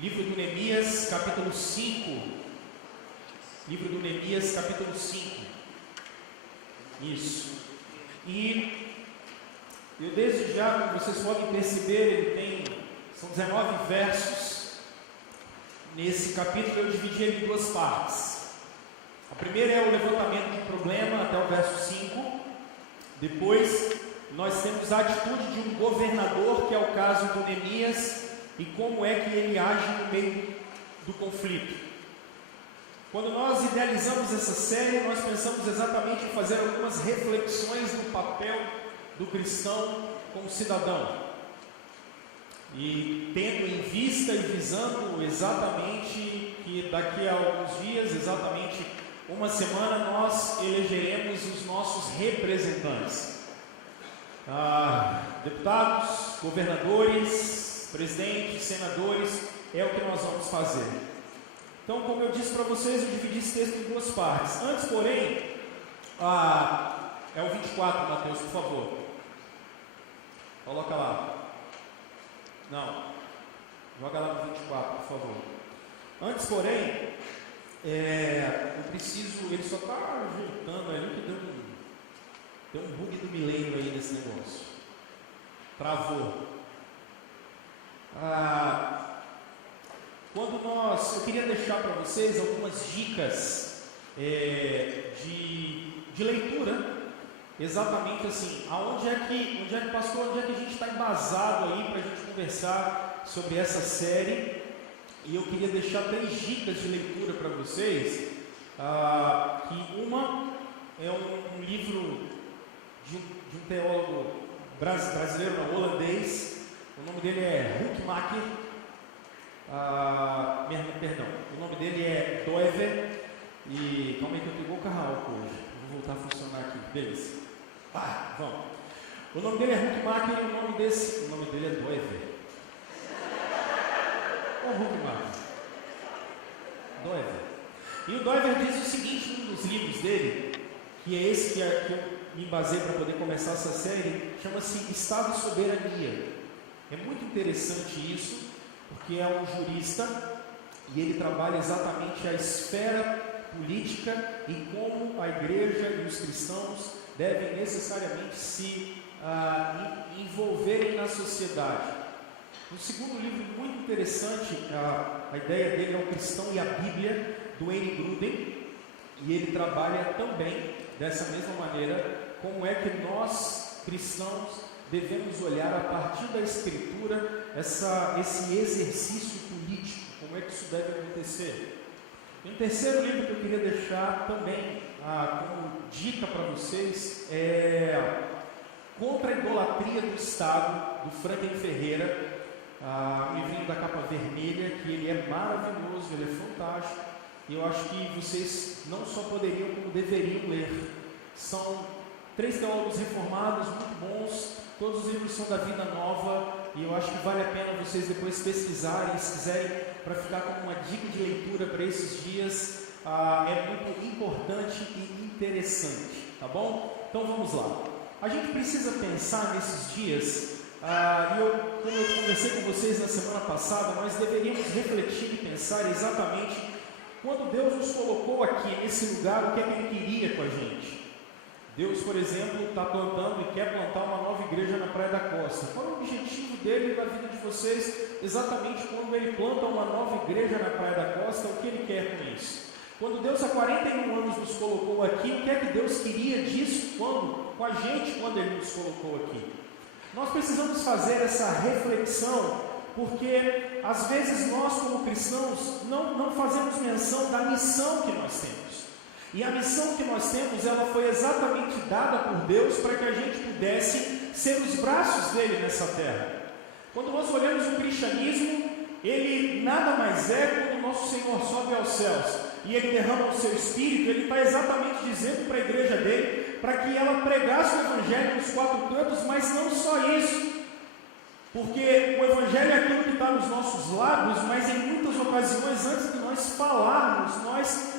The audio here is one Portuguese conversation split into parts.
Livro do Neemias, capítulo 5. Livro do Neemias, capítulo 5. Isso. E eu desde já, como vocês podem perceber, são 19 versos. Nesse capítulo eu dividi ele em duas partes. A primeira é o levantamento de problema até o verso 5. Depois nós temos a atitude de um governador, que é o caso do Neemias, e como é que ele age no meio do conflito. Quando nós idealizamos essa série, nós pensamos exatamente em fazer algumas reflexões do papel do cristão como cidadão. E tendo em vista e visando exatamente que daqui a alguns dias, exatamente uma semana, nós elegeremos os nossos representantes. Deputados, governadores, presidentes, senadores, é o que nós vamos fazer. Então, como eu disse para vocês, eu dividi esse texto em duas partes. Antes, porém, é o 24, Mateus, por favor. Coloca lá. Não, joga lá no 24, por favor. Antes, porém, eu preciso, ele só está ajeitando aí, que deu um bug do milênio aí nesse negócio. Travou. Eu queria deixar para vocês algumas dicas de leitura, exatamente assim, pastor, onde é que a gente está embasado aí para a gente conversar sobre essa série. E eu queria deixar 3 dicas de leitura para vocês, que uma é um livro de um teólogo brasileiro, não, holandês. O nome dele é Hoekemaker. O nome dele é Doever. E calma aí que eu tenho igual carro hoje. Vou voltar a funcionar aqui. Beleza. Vamos. O nome dele é Hoekemaker e o nome dele é Doever. Ou Hoekemaker. Doever. E o Doever diz o seguinte, um dos livros dele, que é esse que eu me basei para poder começar essa série, chama-se Estado e Soberania. É muito interessante isso, porque é um jurista e ele trabalha exatamente a esfera política e como a igreja e os cristãos devem necessariamente se envolverem na sociedade. Um segundo livro muito interessante, a ideia dele é O Cristão e a Bíblia, do Wayne Grudem, e ele trabalha também dessa mesma maneira, como é que nós, cristãos, devemos olhar a partir da Escritura esse exercício político, como é que isso deve acontecer. E um terceiro livro que eu queria deixar também como dica para vocês é Contra a Idolatria do Estado, do Franklin Ferreira, um livrinho da capa vermelha, que ele é maravilhoso, ele é fantástico, e eu acho que vocês não só poderiam, como deveriam ler. São 3 teólogos reformados, muito bons. Todos os livros são da Vida Nova, e eu acho que vale a pena vocês depois pesquisarem, se quiserem, para ficar como uma dica de leitura para esses dias. É muito importante e interessante, tá bom? Então vamos lá. A gente precisa pensar nesses dias, como eu conversei com vocês na semana passada, nós deveríamos refletir e pensar exatamente quando Deus nos colocou aqui nesse lugar, o que é que Ele queria com a gente. Deus, por exemplo, está plantando e quer plantar uma nova igreja na Praia da Costa. Qual é o objetivo dele na vida de vocês? Exatamente quando ele planta uma nova igreja na Praia da Costa, o que ele quer com isso? Quando Deus há 41 anos nos colocou aqui, o que é que Deus queria disso com a gente quando Ele nos colocou aqui? Nós precisamos fazer essa reflexão, porque às vezes nós como cristãos não fazemos menção da missão que nós temos. E a missão que nós temos, ela foi exatamente dada por Deus para que a gente pudesse ser os braços dele nessa terra. Quando nós olhamos o cristianismo, ele nada mais é quando o nosso Senhor sobe aos céus e ele derrama o seu Espírito. Ele está exatamente dizendo para a igreja dele, para que ela pregasse o Evangelho nos 4 cantos, mas não só isso. Porque o Evangelho é aquilo que está nos nossos lábios, mas em muitas ocasiões, antes de nós falarmos, nós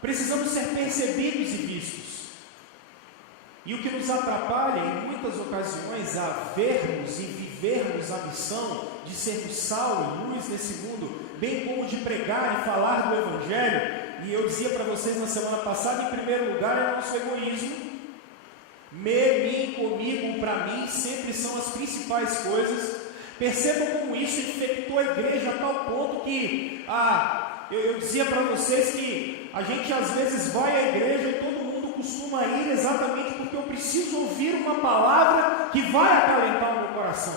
precisamos ser percebidos e vistos. E o que nos atrapalha em muitas ocasiões a vermos e vivermos a missão de sermos sal e luz nesse mundo, bem como de pregar e falar do Evangelho, e eu dizia para vocês na semana passada, em primeiro lugar, é o nosso egoísmo. Mim, comigo, para mim, sempre são as principais coisas. Percebam como isso infectou a igreja a tal ponto que eu dizia para vocês que a gente às vezes vai à igreja e todo mundo costuma ir exatamente porque eu preciso ouvir uma palavra que vai acalentar o meu coração.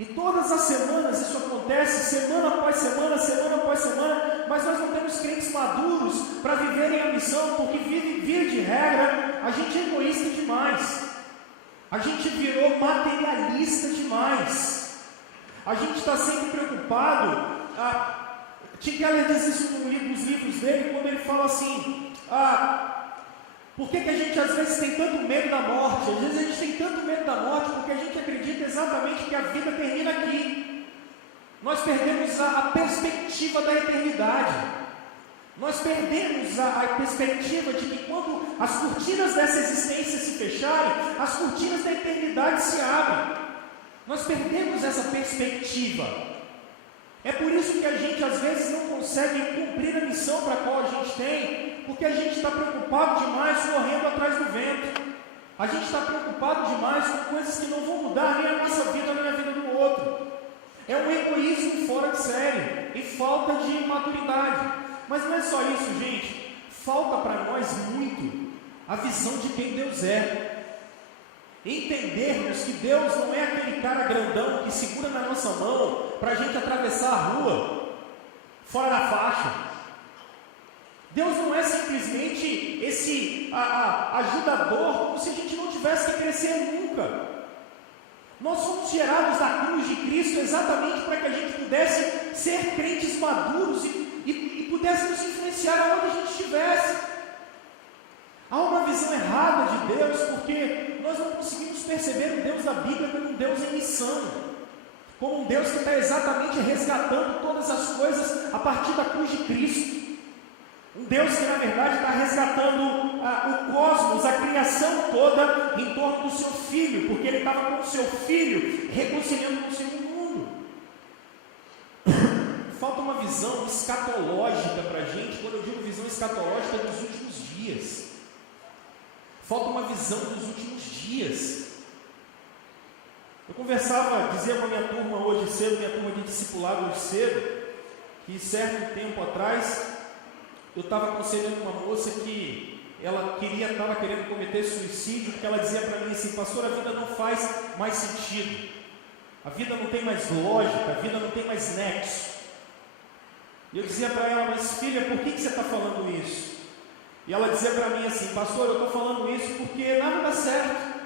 E todas as semanas isso acontece, semana após semana, semana após semana, mas nós não temos crentes maduros para viverem a missão, porque via de regra, a gente é egoísta demais, a gente virou materialista demais, a gente está sempre preocupado. Tim Keller diz isso nos livros dele, quando ele fala assim, por que a gente às vezes tem tanto medo da morte? Às vezes a gente tem tanto medo da morte porque a gente acredita exatamente que a vida termina aqui. Nós perdemos a perspectiva da eternidade. Nós perdemos a perspectiva de que quando as cortinas dessa existência se fecharem, as cortinas da eternidade se abrem. Nós perdemos essa perspectiva. É por isso que a gente às vezes não consegue cumprir a missão para a qual a gente tem, porque a gente está preocupado demais correndo atrás do vento. A gente está preocupado demais com coisas que não vão mudar nem a nossa vida, nem a vida do outro. É um egoísmo fora de série e falta de maturidade. Mas não é só isso, gente. Falta para nós muito a visão de quem Deus é. Entendermos que Deus não é aquele cara grandão que segura na nossa mão para a gente atravessar a rua, fora da faixa. Deus não é simplesmente esse ajudador, como se a gente não tivesse que crescer nunca. Nós fomos gerados da cruz de Cristo exatamente para que a gente pudesse ser crentes maduros e pudéssemos influenciar aonde a gente estivesse. Há uma visão errada de Deus, porque nós não conseguimos perceber o Deus da Bíblia como um Deus em missão, como um Deus que está exatamente resgatando todas as coisas a partir da cruz de Cristo. Um Deus que, na verdade, está resgatando o cosmos, a criação toda, em torno do seu Filho, porque Ele estava com o seu Filho, reconciliando com o seu mundo. Falta uma visão escatológica para a gente. Quando eu digo visão escatológica, dos últimos dias. Falta uma visão dos últimos dias. Eu dizia com a minha turma hoje cedo, minha turma de discipulado hoje cedo, que certo tempo atrás, eu estava aconselhando uma moça que ela estava querendo cometer suicídio, porque ela dizia para mim assim: pastor, a vida não faz mais sentido, a vida não tem mais lógica, a vida não tem mais nexo. E eu dizia para ela: mas filha, por que você está falando isso? E ela dizia para mim assim: pastor, eu estou falando isso porque nada dá certo,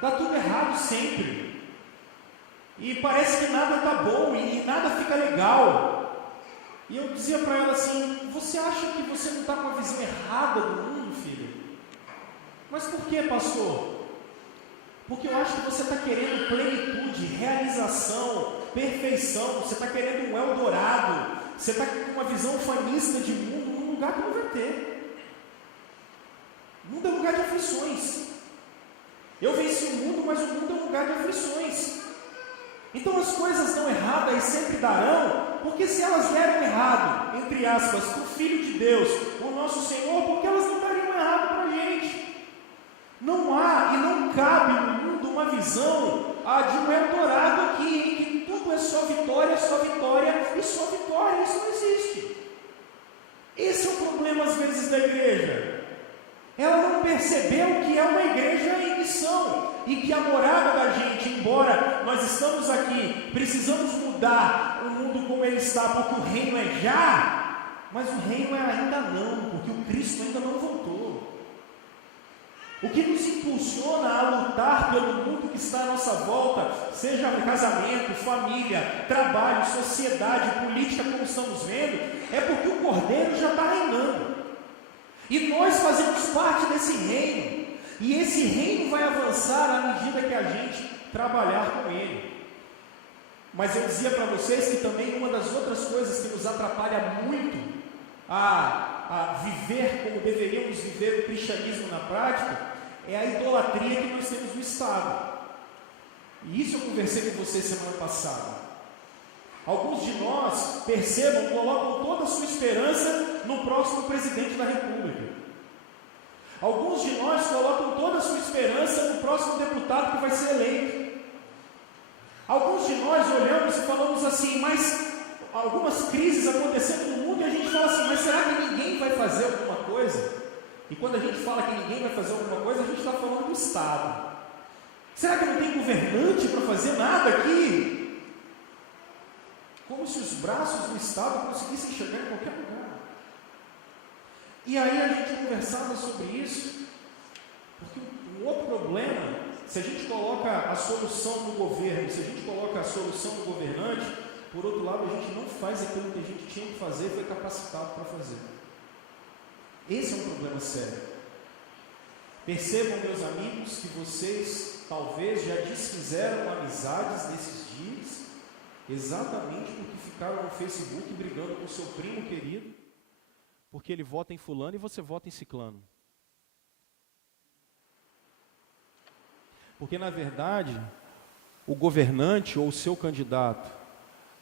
dá tudo errado sempre, e parece que nada está bom e nada fica legal. E eu dizia para ela assim: você acha que você não está com a visão errada do mundo, filho? Mas por que, pastor? Porque eu acho que você está querendo plenitude, realização, perfeição, você está querendo um Eldorado, você está com uma visão ufanista de mundo num lugar que não vai ter. O mundo é um lugar de aflições. Eu venci o mundo, mas o mundo é um lugar de aflições. Então as coisas dão errado e sempre darão, porque se elas deram errado, entre aspas, para o Filho de Deus, o nosso Senhor, porque elas não dariam errado para a gente. Não há e não cabe no mundo uma visão de um Eldorado aqui, em que tudo é só vitória e só vitória. Isso não existe. Esse é o problema às vezes da igreja. Ela não percebeu que é uma igreja em missão e que a morada da gente, embora nós estamos aqui, precisamos mudar o mundo como ele está, porque o reino é já, mas o reino é ainda não, porque o Cristo ainda não voltou. O que nos impulsiona a lutar pelo mundo que está à nossa volta, seja casamento, família, trabalho, sociedade, política, como estamos vendo, é porque o Cordeiro já está reinando. E nós fazemos parte desse reino. E esse reino vai avançar à medida que a gente trabalhar com ele. Mas eu dizia para vocês que também uma das outras coisas que nos atrapalha muito a viver como deveríamos viver o cristianismo na prática, é a idolatria que nós temos no Estado. E isso eu conversei com você semana passada. Alguns de nós, percebam, colocam toda a sua esperança no próximo presidente da República. Alguns de nós colocam toda a sua esperança no próximo deputado que vai ser eleito. Alguns de nós olhamos e falamos assim, mas algumas crises acontecendo no mundo e a gente fala assim, mas será que ninguém vai fazer alguma coisa? E quando a gente fala que ninguém vai fazer alguma coisa, a gente está falando do Estado. Será que não tem governante para fazer nada aqui? Como se os braços do Estado conseguissem chegar em qualquer lugar. E aí a gente conversava sobre isso, porque um outro problema, se a gente coloca a solução no governo, se a gente coloca a solução no governante, por outro lado a gente não faz aquilo que a gente tinha que fazer e foi capacitado para fazer. Esse é um problema sério. Percebam, meus amigos, que vocês talvez já desfizeram amizades nesses dias, exatamente porque ficaram no Facebook brigando com seu primo querido, porque ele vota em fulano e você vota em ciclano. Porque na verdade, o governante ou o seu candidato,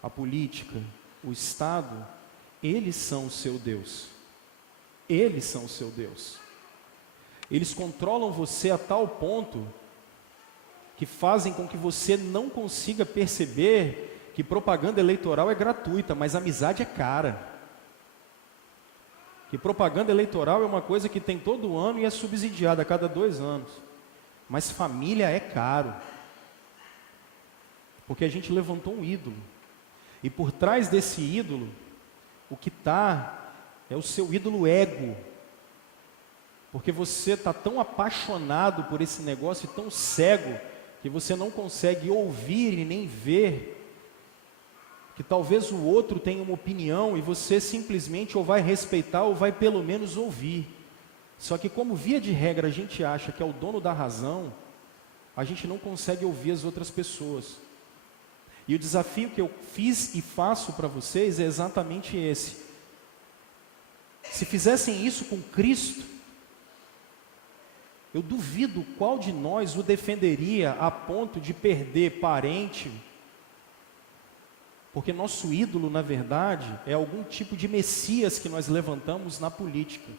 a política, o Estado, eles são o seu Deus. Eles são o seu Deus. Eles controlam você a tal ponto que fazem com que você não consiga perceber que propaganda eleitoral é gratuita, mas amizade é cara. Que propaganda eleitoral é uma coisa que tem todo ano e é subsidiada a cada 2 anos. Mas família é caro. Porque a gente levantou um ídolo. E por trás desse ídolo, o que está é o seu ídolo ego. Porque você está tão apaixonado por esse negócio e tão cego, que você não consegue ouvir e nem ver que talvez o outro tenha uma opinião e você simplesmente ou vai respeitar ou vai pelo menos ouvir. Só que como via de regra a gente acha que é o dono da razão, a gente não consegue ouvir as outras pessoas. E o desafio que eu fiz e faço para vocês é exatamente esse. Se fizessem isso com Cristo, eu duvido qual de nós o defenderia a ponto de perder parente, porque nosso ídolo, na verdade, é algum tipo de Messias que nós levantamos na política,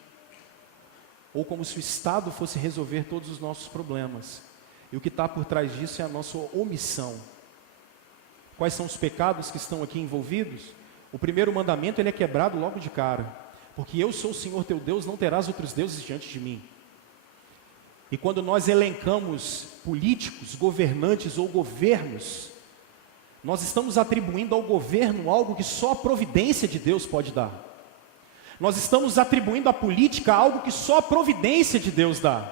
ou como se o Estado fosse resolver todos os nossos problemas. E o que está por trás disso é a nossa omissão. Quais são os pecados que estão aqui envolvidos? O primeiro mandamento ele é quebrado logo de cara, porque eu sou o Senhor teu Deus, não terás outros deuses diante de mim. E quando nós elencamos políticos, governantes ou governos, nós estamos atribuindo ao governo algo que só a providência de Deus pode dar. Nós estamos atribuindo à política algo que só a providência de Deus dá.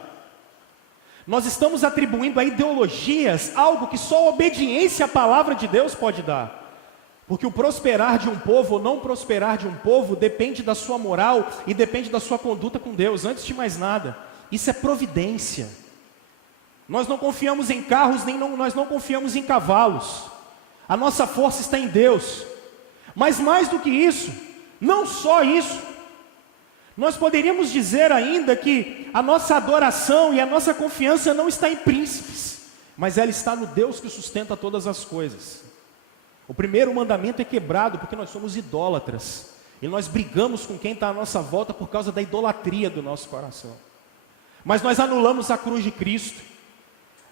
Nós estamos atribuindo a ideologias algo que só a obediência à palavra de Deus pode dar. Porque o prosperar de um povo ou não prosperar de um povo depende da sua moral e depende da sua conduta com Deus, antes de mais nada. Isso é providência. Nós não confiamos em carros, nós não confiamos em cavalos. A nossa força está em Deus. Mas mais do que isso, não só isso, nós poderíamos dizer ainda que a nossa adoração e a nossa confiança não está em príncipes, mas ela está no Deus que sustenta todas as coisas. O primeiro mandamento é quebrado porque nós somos idólatras. E nós brigamos com quem está à nossa volta por causa da idolatria do nosso coração. Mas nós anulamos a cruz de Cristo.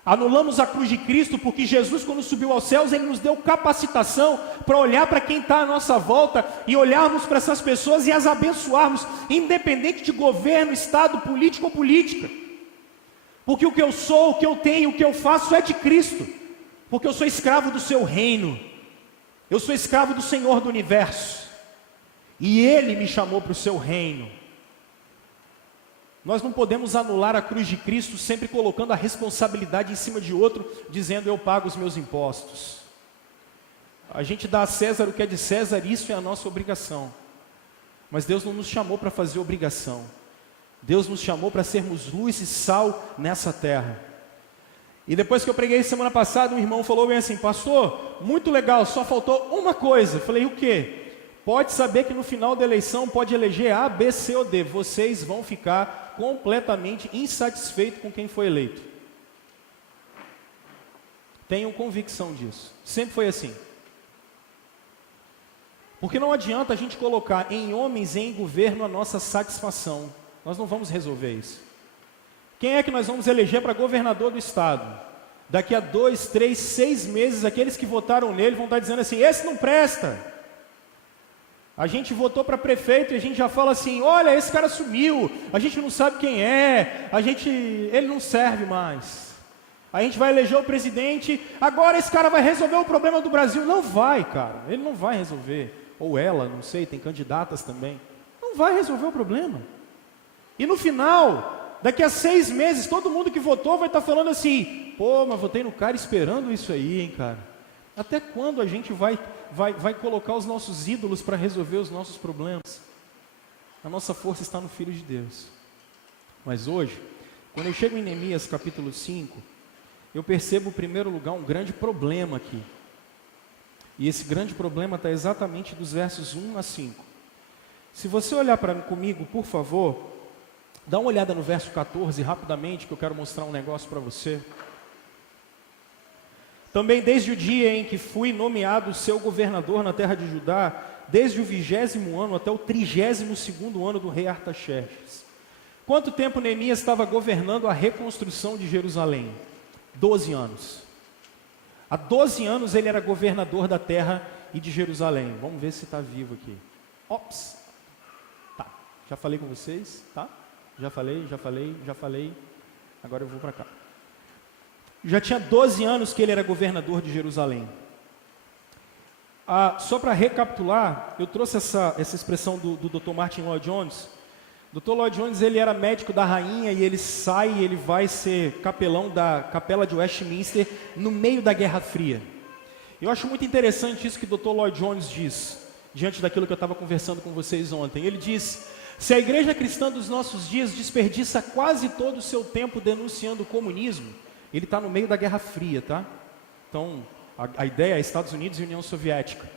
Anulamos a cruz de Cristo porque Jesus, quando subiu aos céus, Ele nos deu capacitação para olhar para quem está à nossa volta e olharmos para essas pessoas e as abençoarmos, independente de governo, estado, político ou política. Porque o que eu sou, o que eu tenho, o que eu faço é de Cristo. Porque eu sou escravo do seu reino. Eu sou escravo do Senhor do universo. E Ele me chamou para o seu reino. Nós não podemos anular a cruz de Cristo sempre colocando a responsabilidade em cima de outro, dizendo eu pago os meus impostos. A gente dá a César o que é de César, isso é a nossa obrigação. Mas Deus não nos chamou para fazer obrigação. Deus nos chamou para sermos luz e sal nessa terra. E depois que eu preguei semana passada, um irmão falou bem assim, pastor, muito legal, só faltou uma coisa. Eu falei, o quê? pode saber que no final da eleição pode eleger A, B, C ou D. Vocês vão ficar completamente insatisfeitos com quem foi eleito. Tenham convicção disso. Sempre foi assim. Porque não adianta a gente colocar em homens e em governo a nossa satisfação. Nós não vamos resolver isso. Quem é que nós vamos eleger para governador do estado? Daqui a 2, 3, 6 meses, aqueles que votaram nele vão estar dizendo assim, esse não presta. A gente votou para prefeito e a gente já fala assim, olha, esse cara sumiu, a gente não sabe quem é, ele não serve mais. A gente vai eleger o presidente, agora esse cara vai resolver o problema do Brasil. Não vai, cara, ele não vai resolver. Ou ela, não sei, tem candidatas também. Não vai resolver o problema. E no final, daqui a 6 meses, todo mundo que votou vai estar falando assim, pô, mas votei no cara esperando isso aí, hein, cara. Até quando a gente vai colocar os nossos ídolos para resolver os nossos problemas? A nossa força está no Filho de Deus. Mas hoje, quando eu chego em Neemias capítulo 5, eu percebo, em primeiro lugar, um grande problema aqui. E esse grande problema está exatamente dos versos 1 a 5. Se você olhar comigo, por favor, dá uma olhada no verso 14 rapidamente, que eu quero mostrar um negócio para você. Também desde o dia em que fui nomeado seu governador na terra de Judá, desde o 20º ano até o 32º ano do rei Artaxerxes. Quanto tempo Neemias estava governando a reconstrução de Jerusalém? 12 anos. Há 12 anos ele era governador da terra e de Jerusalém. Vamos ver se está vivo aqui. Ops. Tá. Já falei com vocês, tá? Já falei. Agora eu vou para cá. Já tinha 12 anos que ele era governador de Jerusalém. Só para recapitular, eu trouxe essa expressão do Dr. Martin Lloyd Jones. Dr. Lloyd Jones, ele era médico da rainha e ele vai ser capelão da capela de Westminster no meio da Guerra Fria. Eu acho muito interessante isso que Dr. Lloyd Jones diz, diante daquilo que eu estava conversando com vocês ontem. Ele diz, se a igreja cristã dos nossos dias desperdiça quase todo o seu tempo denunciando o comunismo, ele está no meio da Guerra Fria, tá? Então, a ideia é Estados Unidos e União Soviética.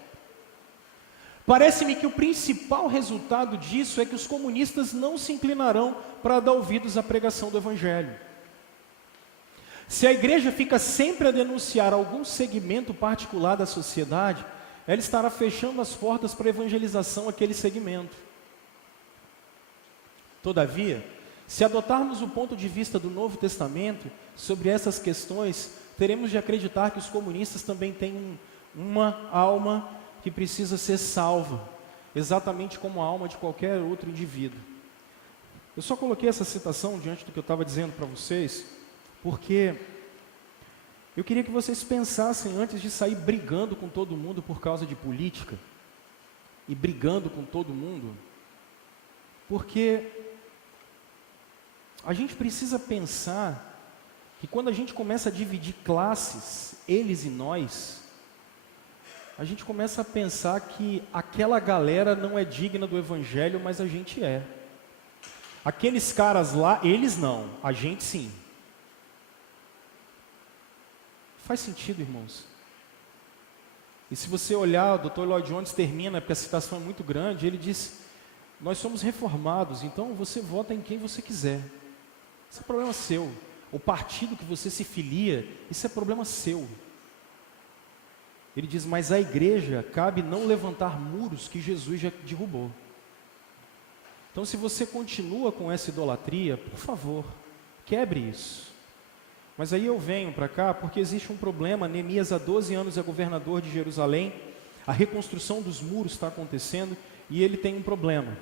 Parece-me que o principal resultado disso é que os comunistas não se inclinarão para dar ouvidos à pregação do Evangelho. Se a igreja fica sempre a denunciar algum segmento particular da sociedade, ela estará fechando as portas para a evangelização àquele segmento. Todavia, se adotarmos o ponto de vista do Novo Testamento sobre essas questões, teremos de acreditar que os comunistas também têm uma alma que precisa ser salva, exatamente como a alma de qualquer outro indivíduo. Eu só coloquei essa citação diante do que eu estava dizendo para vocês, porque eu queria que vocês pensassem antes de sair brigando com todo mundo por causa de política, e brigando com todo mundo, porque a gente precisa pensar que quando a gente começa a dividir classes, eles e nós, a gente começa a pensar que aquela galera não é digna do Evangelho, mas a gente é. Aqueles caras lá, eles não, a gente sim. Faz sentido, irmãos? E se você olhar, o Dr. Lloyd Jones termina, porque a citação é muito grande, ele diz, nós somos reformados, então você vota em quem você quiser. Isso é problema seu. O partido que você se filia, isso é problema seu. Ele diz, mas à igreja cabe não levantar muros que Jesus já derrubou. Então, se você continua com essa idolatria, por favor, quebre isso. Mas aí eu venho para cá porque existe um problema. Neemias há 12 anos é governador de Jerusalém, a reconstrução dos muros está acontecendo e ele tem um problema.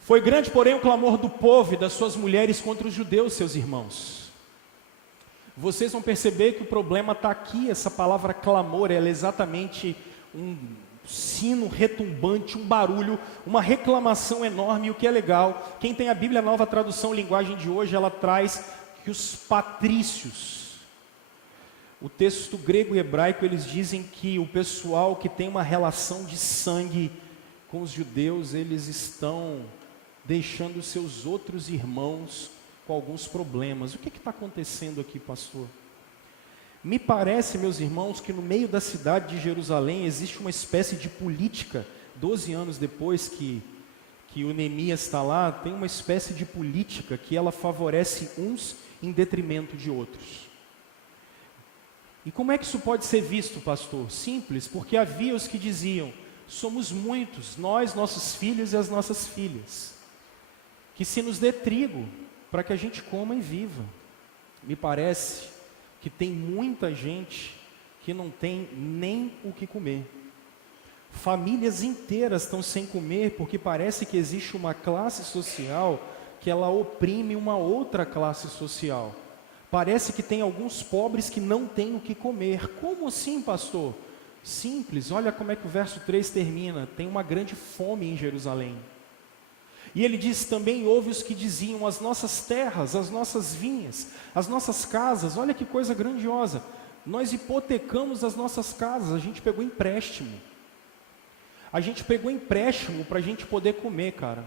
Foi grande, porém, o clamor do povo e das suas mulheres contra os judeus, seus irmãos. Vocês vão perceber que o problema está aqui, essa palavra clamor, ela é exatamente um sino retumbante, um barulho, uma reclamação enorme. E o que é legal, quem tem a Bíblia Nova Tradução Linguagem de hoje, ela traz que os patrícios, o texto grego e hebraico, eles dizem que o pessoal que tem uma relação de sangue com os judeus, eles estão deixando seus outros irmãos com alguns problemas. O que está acontecendo aqui, pastor? Me parece, meus irmãos, que no meio da cidade de Jerusalém existe uma espécie de política 12 anos depois que o Neemias está lá, tem uma espécie de política que ela favorece uns em detrimento de outros. E como é que isso pode ser visto, pastor? Simples, porque havia os que diziam: somos muitos, nós, nossos filhos e as nossas filhas, que se nos dê trigo para que a gente coma e viva. Me parece que tem muita gente que não tem nem o que comer. Famílias inteiras estão sem comer porque parece que existe uma classe social que ela oprime uma outra classe social. Parece que tem alguns pobres que não têm o que comer. Como assim, pastor? Simples, olha como é que o verso 3 termina: tem uma grande fome em Jerusalém. E ele diz também: houve os que diziam: as nossas terras, as nossas vinhas, as nossas casas, olha que coisa grandiosa, nós hipotecamos as nossas casas, a gente pegou empréstimo. A gente pegou empréstimo para a gente poder comer, cara.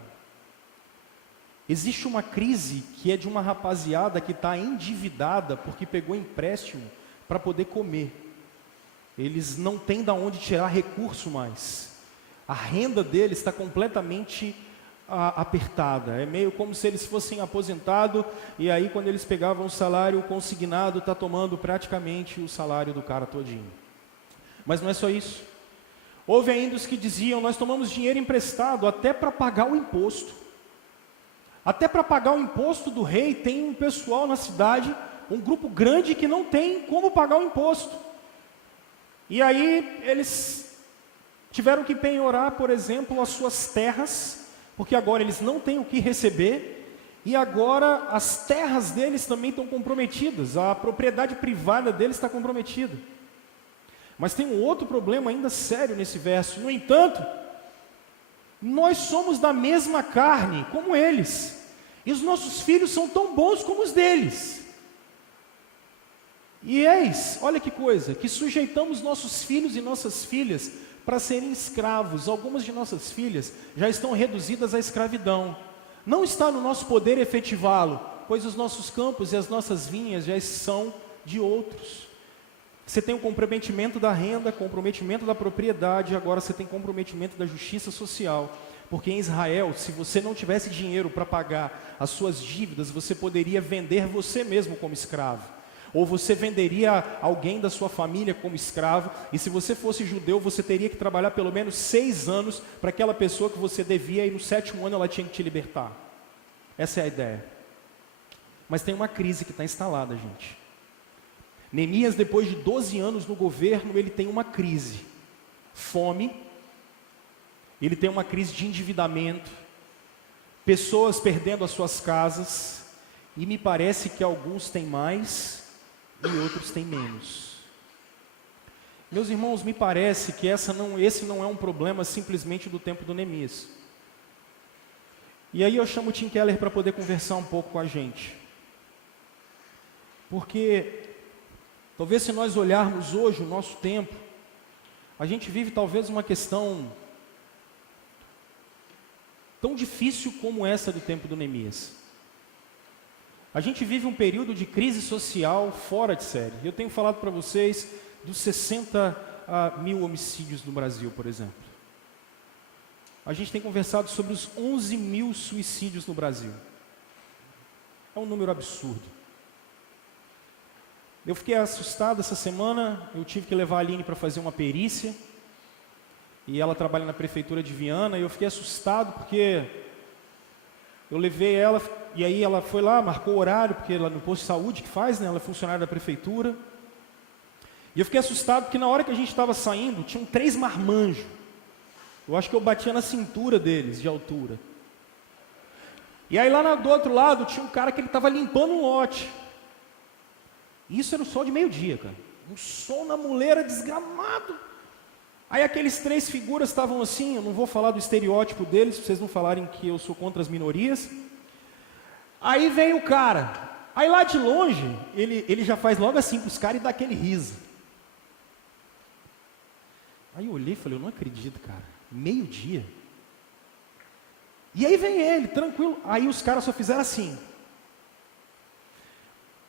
Existe uma crise que é de uma rapaziada que está endividada porque pegou empréstimo para poder comer. Eles não têm de onde tirar recurso mais. A renda deles está completamente apertada. É meio como se eles fossem aposentados e aí quando eles pegavam o salário consignado, está tomando praticamente o salário do cara todinho. Mas não é só isso. Houve ainda os que diziam: nós tomamos dinheiro emprestado até para pagar o imposto. Até para pagar o imposto do rei, tem um pessoal na cidade, um grupo grande que não tem como pagar o imposto. E aí eles tiveram que penhorar, por exemplo, as suas terras, porque agora eles não têm o que receber, e agora as terras deles também estão comprometidas, a propriedade privada deles está comprometida. Mas tem um outro problema ainda sério nesse verso: no entanto, nós somos da mesma carne como eles, e os nossos filhos são tão bons como os deles. E eis, olha que coisa, que sujeitamos nossos filhos e nossas filhas para serem escravos. Algumas de nossas filhas já estão reduzidas à escravidão. Não está no nosso poder efetivá-lo, pois os nossos campos e as nossas vinhas já são de outros. Você tem o comprometimento da renda, comprometimento da propriedade, agora você tem comprometimento da justiça social. Porque em Israel, se você não tivesse dinheiro para pagar as suas dívidas, você poderia vender você mesmo como escravo. Ou você venderia alguém da sua família como escravo, e se você fosse judeu, você teria que trabalhar pelo menos 6 anos para aquela pessoa que você devia, e no 7º ano ela tinha que te libertar. Essa é a ideia. Mas tem uma crise que está instalada, gente. Neemias, depois de 12 anos no governo, ele tem uma crise. Fome, ele tem uma crise de endividamento, pessoas perdendo as suas casas, e me parece que alguns têm mais e outros têm menos. Meus irmãos, me parece que esse não é um problema simplesmente do tempo do Neemias. E aí eu chamo o Tim Keller para poder conversar um pouco com a gente. Porque talvez se nós olharmos hoje o nosso tempo, a gente vive talvez uma questão tão difícil como essa do tempo do Neemias. A gente vive um período de crise social fora de série. Eu tenho falado para vocês dos 60 mil homicídios no Brasil, por exemplo. A gente tem conversado sobre os 11 mil suicídios no Brasil. É um número absurdo. Eu fiquei assustado essa semana, eu tive que levar a Aline para fazer uma perícia, e ela trabalha na prefeitura de Viana, e eu fiquei assustado porque eu levei ela, e aí ela foi lá, marcou o horário, porque ela no posto de saúde que faz, né, ela é funcionária da prefeitura, e eu fiquei assustado porque na hora que a gente estava saindo, tinham 3 marmanjos, eu acho que eu batia na cintura deles, de altura, e aí lá do outro lado, tinha um cara que ele estava limpando um lote. Isso era o sol de meio-dia, cara. Um sol na muleira desgramado. Aí aqueles 3 figuras estavam assim, eu não vou falar do estereótipo deles, para vocês não falarem que eu sou contra as minorias. Aí vem o cara. Aí lá de longe, ele já faz logo assim para os caras e dá aquele riso. Aí eu olhei e falei: eu não acredito, cara. Meio-dia. E aí vem ele, tranquilo. Aí os caras só fizeram assim.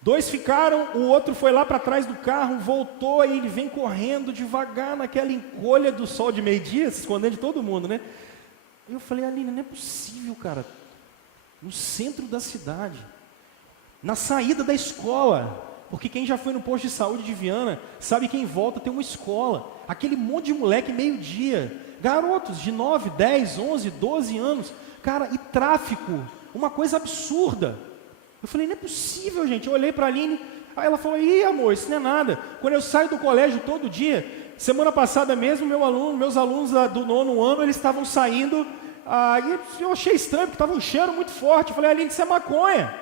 2 ficaram, o outro foi lá para trás do carro, voltou, aí ele vem correndo devagar naquela encolha do sol de meio-dia, se escondendo de todo mundo, né? E eu falei, Aline, não é possível, cara. No centro da cidade, na saída da escola, porque quem já foi no posto de saúde de Viana, sabe que em volta tem uma escola, aquele monte de moleque meio-dia, garotos de 9, 10, 11, 12 anos, cara, e tráfico, uma coisa absurda. Eu falei, não é possível, gente. Eu olhei para a Aline, aí ela falou, ih, amor, isso não é nada. Quando eu saio do colégio todo dia, semana passada mesmo, meus alunos do 9º ano, eles estavam saindo, e eu achei estranho, porque estava um cheiro muito forte. Eu falei, Aline, isso é maconha.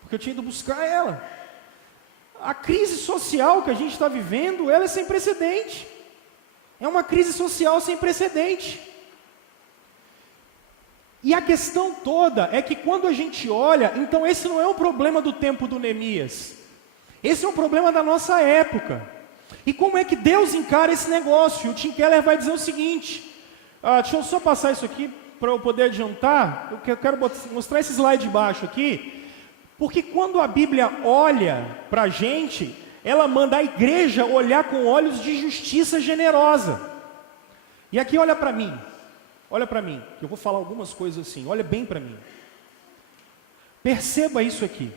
Porque eu tinha ido buscar ela. A crise social que a gente está vivendo, ela é sem precedente. É uma crise social sem precedente. E a questão toda é que quando a gente olha, então esse não é um problema do tempo do Neemias. Esse é um problema da nossa época. E como é que Deus encara esse negócio? E o Tim Keller vai dizer o seguinte, deixa eu só passar isso aqui para eu poder adiantar. Eu quero mostrar esse slide de baixo aqui, porque quando a Bíblia olha para a gente, ela manda a igreja olhar com olhos de justiça generosa. E aqui olha para mim. Olha para mim, que eu vou falar algumas coisas assim, olha bem para mim. Perceba isso aqui.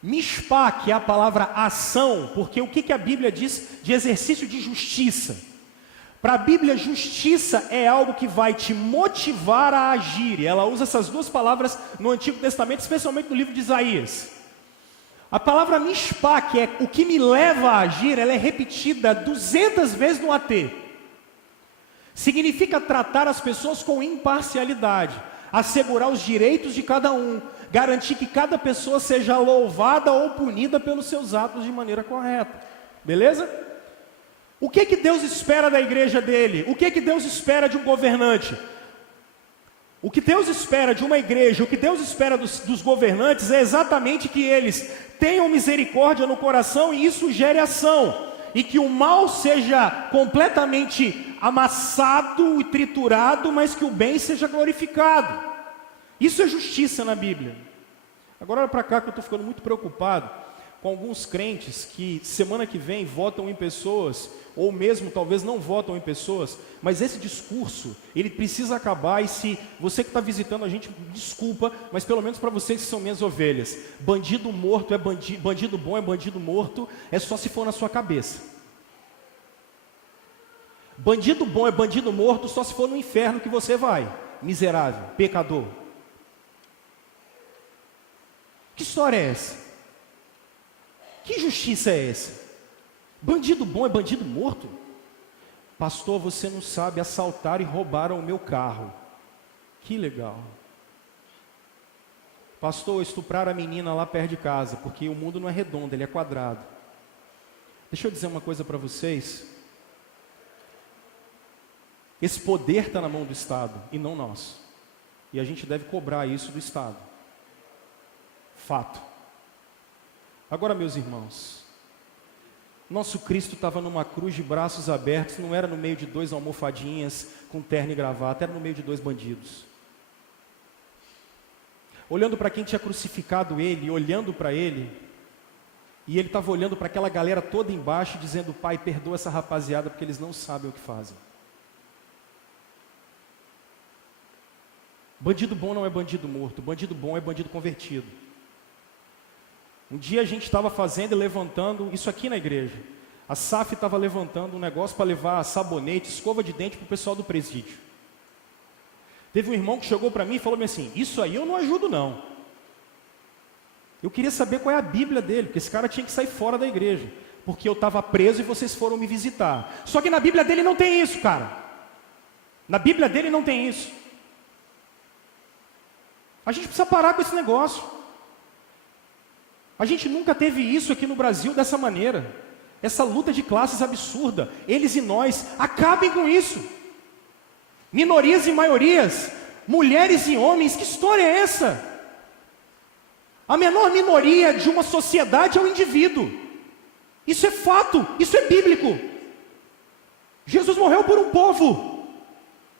Mishpá, que é a palavra ação, porque o que a Bíblia diz de exercício de justiça? Para a Bíblia, justiça é algo que vai te motivar a agir. E ela usa essas duas palavras no Antigo Testamento, especialmente no livro de Isaías. A palavra mishpá, que é o que me leva a agir, ela é repetida 200 vezes no AT. Significa tratar as pessoas com imparcialidade, assegurar os direitos de cada um, garantir que cada pessoa seja louvada ou punida pelos seus atos de maneira correta. Beleza? O que Deus espera da igreja dele? O que Deus espera de um governante? O que Deus espera de uma igreja, o que Deus espera dos governantes é exatamente que eles tenham misericórdia no coração e isso gere ação. E que o mal seja completamente amassado e triturado, mas que o bem seja glorificado. Isso é justiça na Bíblia. Agora olha para cá que eu estou ficando muito preocupado com alguns crentes que semana que vem votam em pessoas, ou mesmo talvez não votam em pessoas, mas esse discurso, ele precisa acabar. E se você que está visitando a gente, desculpa, mas pelo menos para vocês que são minhas ovelhas, bandido morto é bandido bom é bandido morto, é só se for na sua cabeça. Bandido bom é bandido morto só se for no inferno que você vai, miserável, pecador. Que história é essa? Que justiça é essa? Bandido bom é bandido morto? Pastor, você não sabe, assaltaram e roubaram o meu carro. Que legal. Pastor, estupraram a menina lá perto de casa, porque o mundo não é redondo, ele é quadrado. Deixa eu dizer uma coisa para vocês. Esse poder está na mão do Estado e não nosso. E a gente deve cobrar isso do Estado. Fato. Agora, meus irmãos, nosso Cristo estava numa cruz de braços abertos, não era no meio de 2 almofadinhas com terno e gravata, era no meio de 2 bandidos. Olhando para quem tinha crucificado ele, olhando para ele, e ele estava olhando para aquela galera toda embaixo, dizendo: Pai, perdoa essa rapaziada porque eles não sabem o que fazem. Bandido bom não é bandido morto, bandido bom é bandido convertido. Um dia a gente estava fazendo e levantando, isso aqui na igreja, a SAF estava levantando um negócio para levar sabonete, escova de dente para o pessoal do presídio. Teve um irmão que chegou para mim e falou assim: isso aí eu não ajudo não. Eu queria saber qual é a Bíblia dele, porque esse cara tinha que sair fora da igreja, porque eu estava preso e vocês foram me visitar. Só que na Bíblia dele não tem isso, cara. Na Bíblia dele não tem isso. A gente precisa parar com esse negócio. A gente nunca teve isso aqui no Brasil dessa maneira. Essa luta de classes absurda. Eles e nós. Acabem com isso. Minorias e maiorias. Mulheres e homens. Que história é essa? A menor minoria de uma sociedade é o indivíduo. Isso é fato. Isso é bíblico. Jesus morreu por um povo.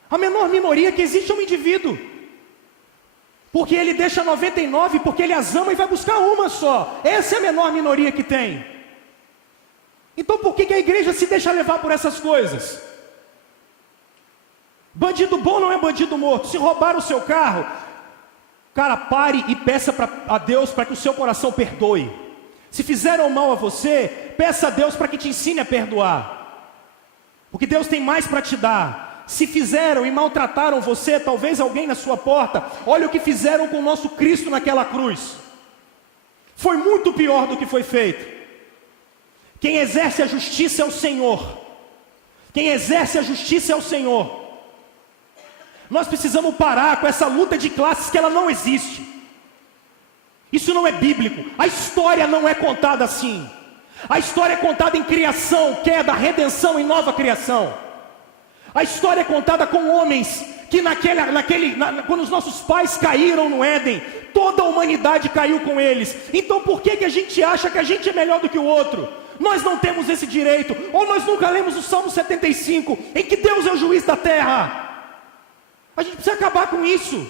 A menor minoria que existe é um indivíduo. Porque ele deixa 99, porque ele as ama e vai buscar uma só. Essa é a menor minoria que tem. Então por que a igreja se deixa levar por essas coisas? Bandido bom não é bandido morto. Se roubar o seu carro, cara, pare e peça a Deus para que o seu coração perdoe. Se fizeram mal a você, peça a Deus para que te ensine a perdoar. Porque Deus tem mais para te dar. Se fizeram e maltrataram você, talvez alguém na sua porta, olha o que fizeram com o nosso Cristo naquela cruz. Foi muito pior do que foi feito. Quem exerce a justiça é o Senhor. Quem exerce a justiça é o Senhor. Nós precisamos parar com essa luta de classes que ela não existe. Isso não é bíblico. A história não é contada assim. A história é contada em criação, queda, redenção e nova criação. A história é contada com homens que quando os nossos pais caíram no Éden, toda a humanidade caiu com eles. Então por que a gente acha que a gente é melhor do que o outro? Nós não temos esse direito. Ou nós nunca lemos o Salmo 75, em que Deus é o juiz da terra. A gente precisa acabar com isso.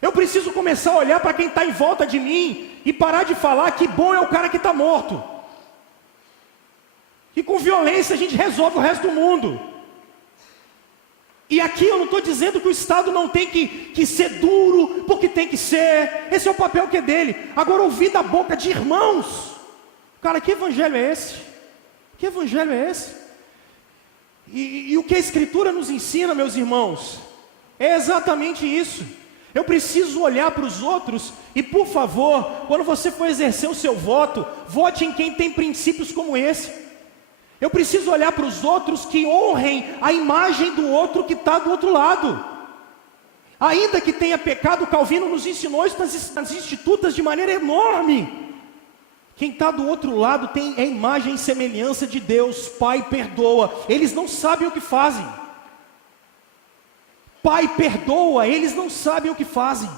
Eu preciso começar a olhar para quem está em volta de mim e parar de falar que bom é o cara que está morto. Que com violência a gente resolve o resto do mundo. E aqui eu não estou dizendo que o Estado não tem que ser duro, porque tem que ser. Esse é o papel que é dele. Agora, ouvir da boca de irmãos. Cara, que evangelho é esse? Que evangelho é esse? E o que a Escritura nos ensina, meus irmãos, é exatamente isso. Eu preciso olhar para os outros e, por favor, quando você for exercer o seu voto, vote em quem tem princípios como esse. Eu preciso olhar para os outros que honrem a imagem do outro que está do outro lado. Ainda que tenha pecado, Calvino nos ensinou isso nas institutas de maneira enorme. Quem está do outro lado tem a imagem e semelhança de Deus. Pai, perdoa. Eles não sabem o que fazem. Pai, perdoa. Eles não sabem o que fazem.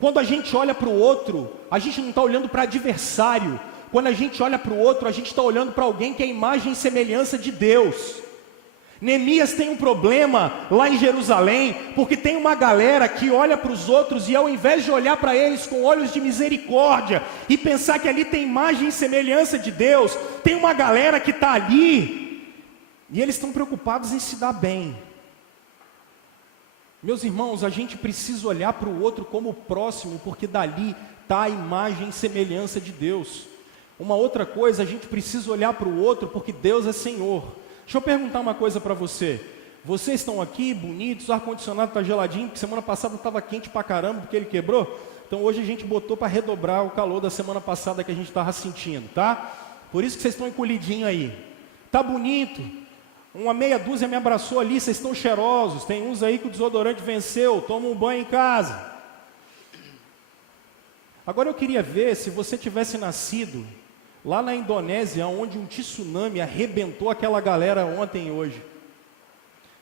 Quando a gente olha para o outro, a gente não está olhando para adversário. Quando a gente olha para o outro, a gente está olhando para alguém que é a imagem e semelhança de Deus. Neemias tem um problema lá em Jerusalém, porque tem uma galera que olha para os outros e ao invés de olhar para eles com olhos de misericórdia e pensar que ali tem imagem e semelhança de Deus, tem uma galera que está ali e eles estão preocupados em se dar bem. Meus irmãos, a gente precisa olhar para o outro como próximo, porque dali está a imagem e semelhança de Deus. Uma outra coisa, a gente precisa olhar para o outro porque Deus é Senhor. Deixa eu perguntar uma coisa para você. Vocês estão aqui, bonitos, o ar-condicionado está geladinho, porque semana passada estava quente pra caramba, porque ele quebrou. Então hoje a gente botou para redobrar o calor da semana passada que a gente estava sentindo, tá? Por isso que vocês estão encolhidinhos aí. Tá bonito. Uma meia dúzia me abraçou ali, vocês estão cheirosos. Tem uns aí que o desodorante venceu, toma um banho em casa. Agora eu queria ver se você tivesse nascido lá na Indonésia, onde um tsunami arrebentou aquela galera ontem e hoje.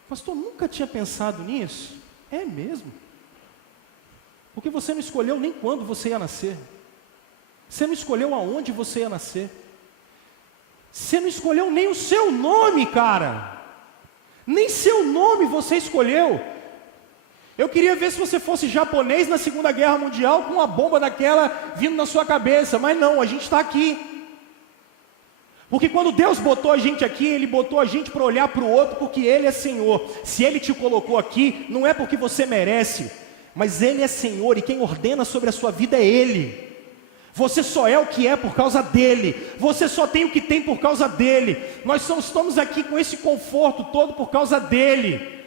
Pastor, nunca tinha pensado nisso? É mesmo? Porque você não escolheu nem quando você ia nascer. Você não escolheu aonde você ia nascer. Você não escolheu nem o seu nome, cara. Nem seu nome você escolheu. Eu queria ver se você fosse japonês na Segunda Guerra Mundial com uma bomba daquela vindo na sua cabeça. Mas não, a gente está aqui. Porque quando Deus botou a gente aqui, Ele botou a gente para olhar para o outro, porque Ele é Senhor. Se Ele te colocou aqui, não é porque você merece, mas Ele é Senhor, e quem ordena sobre a sua vida é Ele. Você só é o que é por causa dEle. Você só tem o que tem por causa dEle. Nós só estamos aqui com esse conforto todo por causa dEle.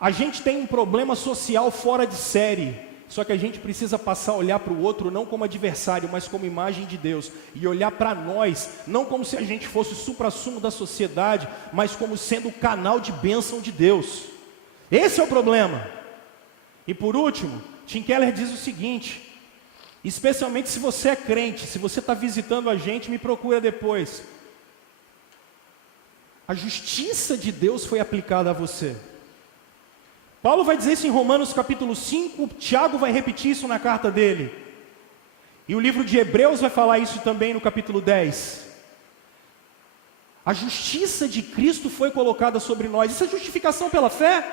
A gente tem um problema social fora de série. Só que a gente precisa passar a olhar para o outro não como adversário, mas como imagem de Deus. E olhar para nós, não como se a gente fosse o suprassumo da sociedade, mas como sendo o canal de bênção de Deus. Esse é o problema. E por último, Tim Keller diz o seguinte, especialmente se você é crente, se você está visitando a gente, me procura depois. A justiça de Deus foi aplicada a você. Paulo vai dizer isso em Romanos capítulo 5, Tiago vai repetir isso na carta dele. E o livro de Hebreus vai falar isso também no capítulo 10. A justiça de Cristo foi colocada sobre nós. Isso é justificação pela fé.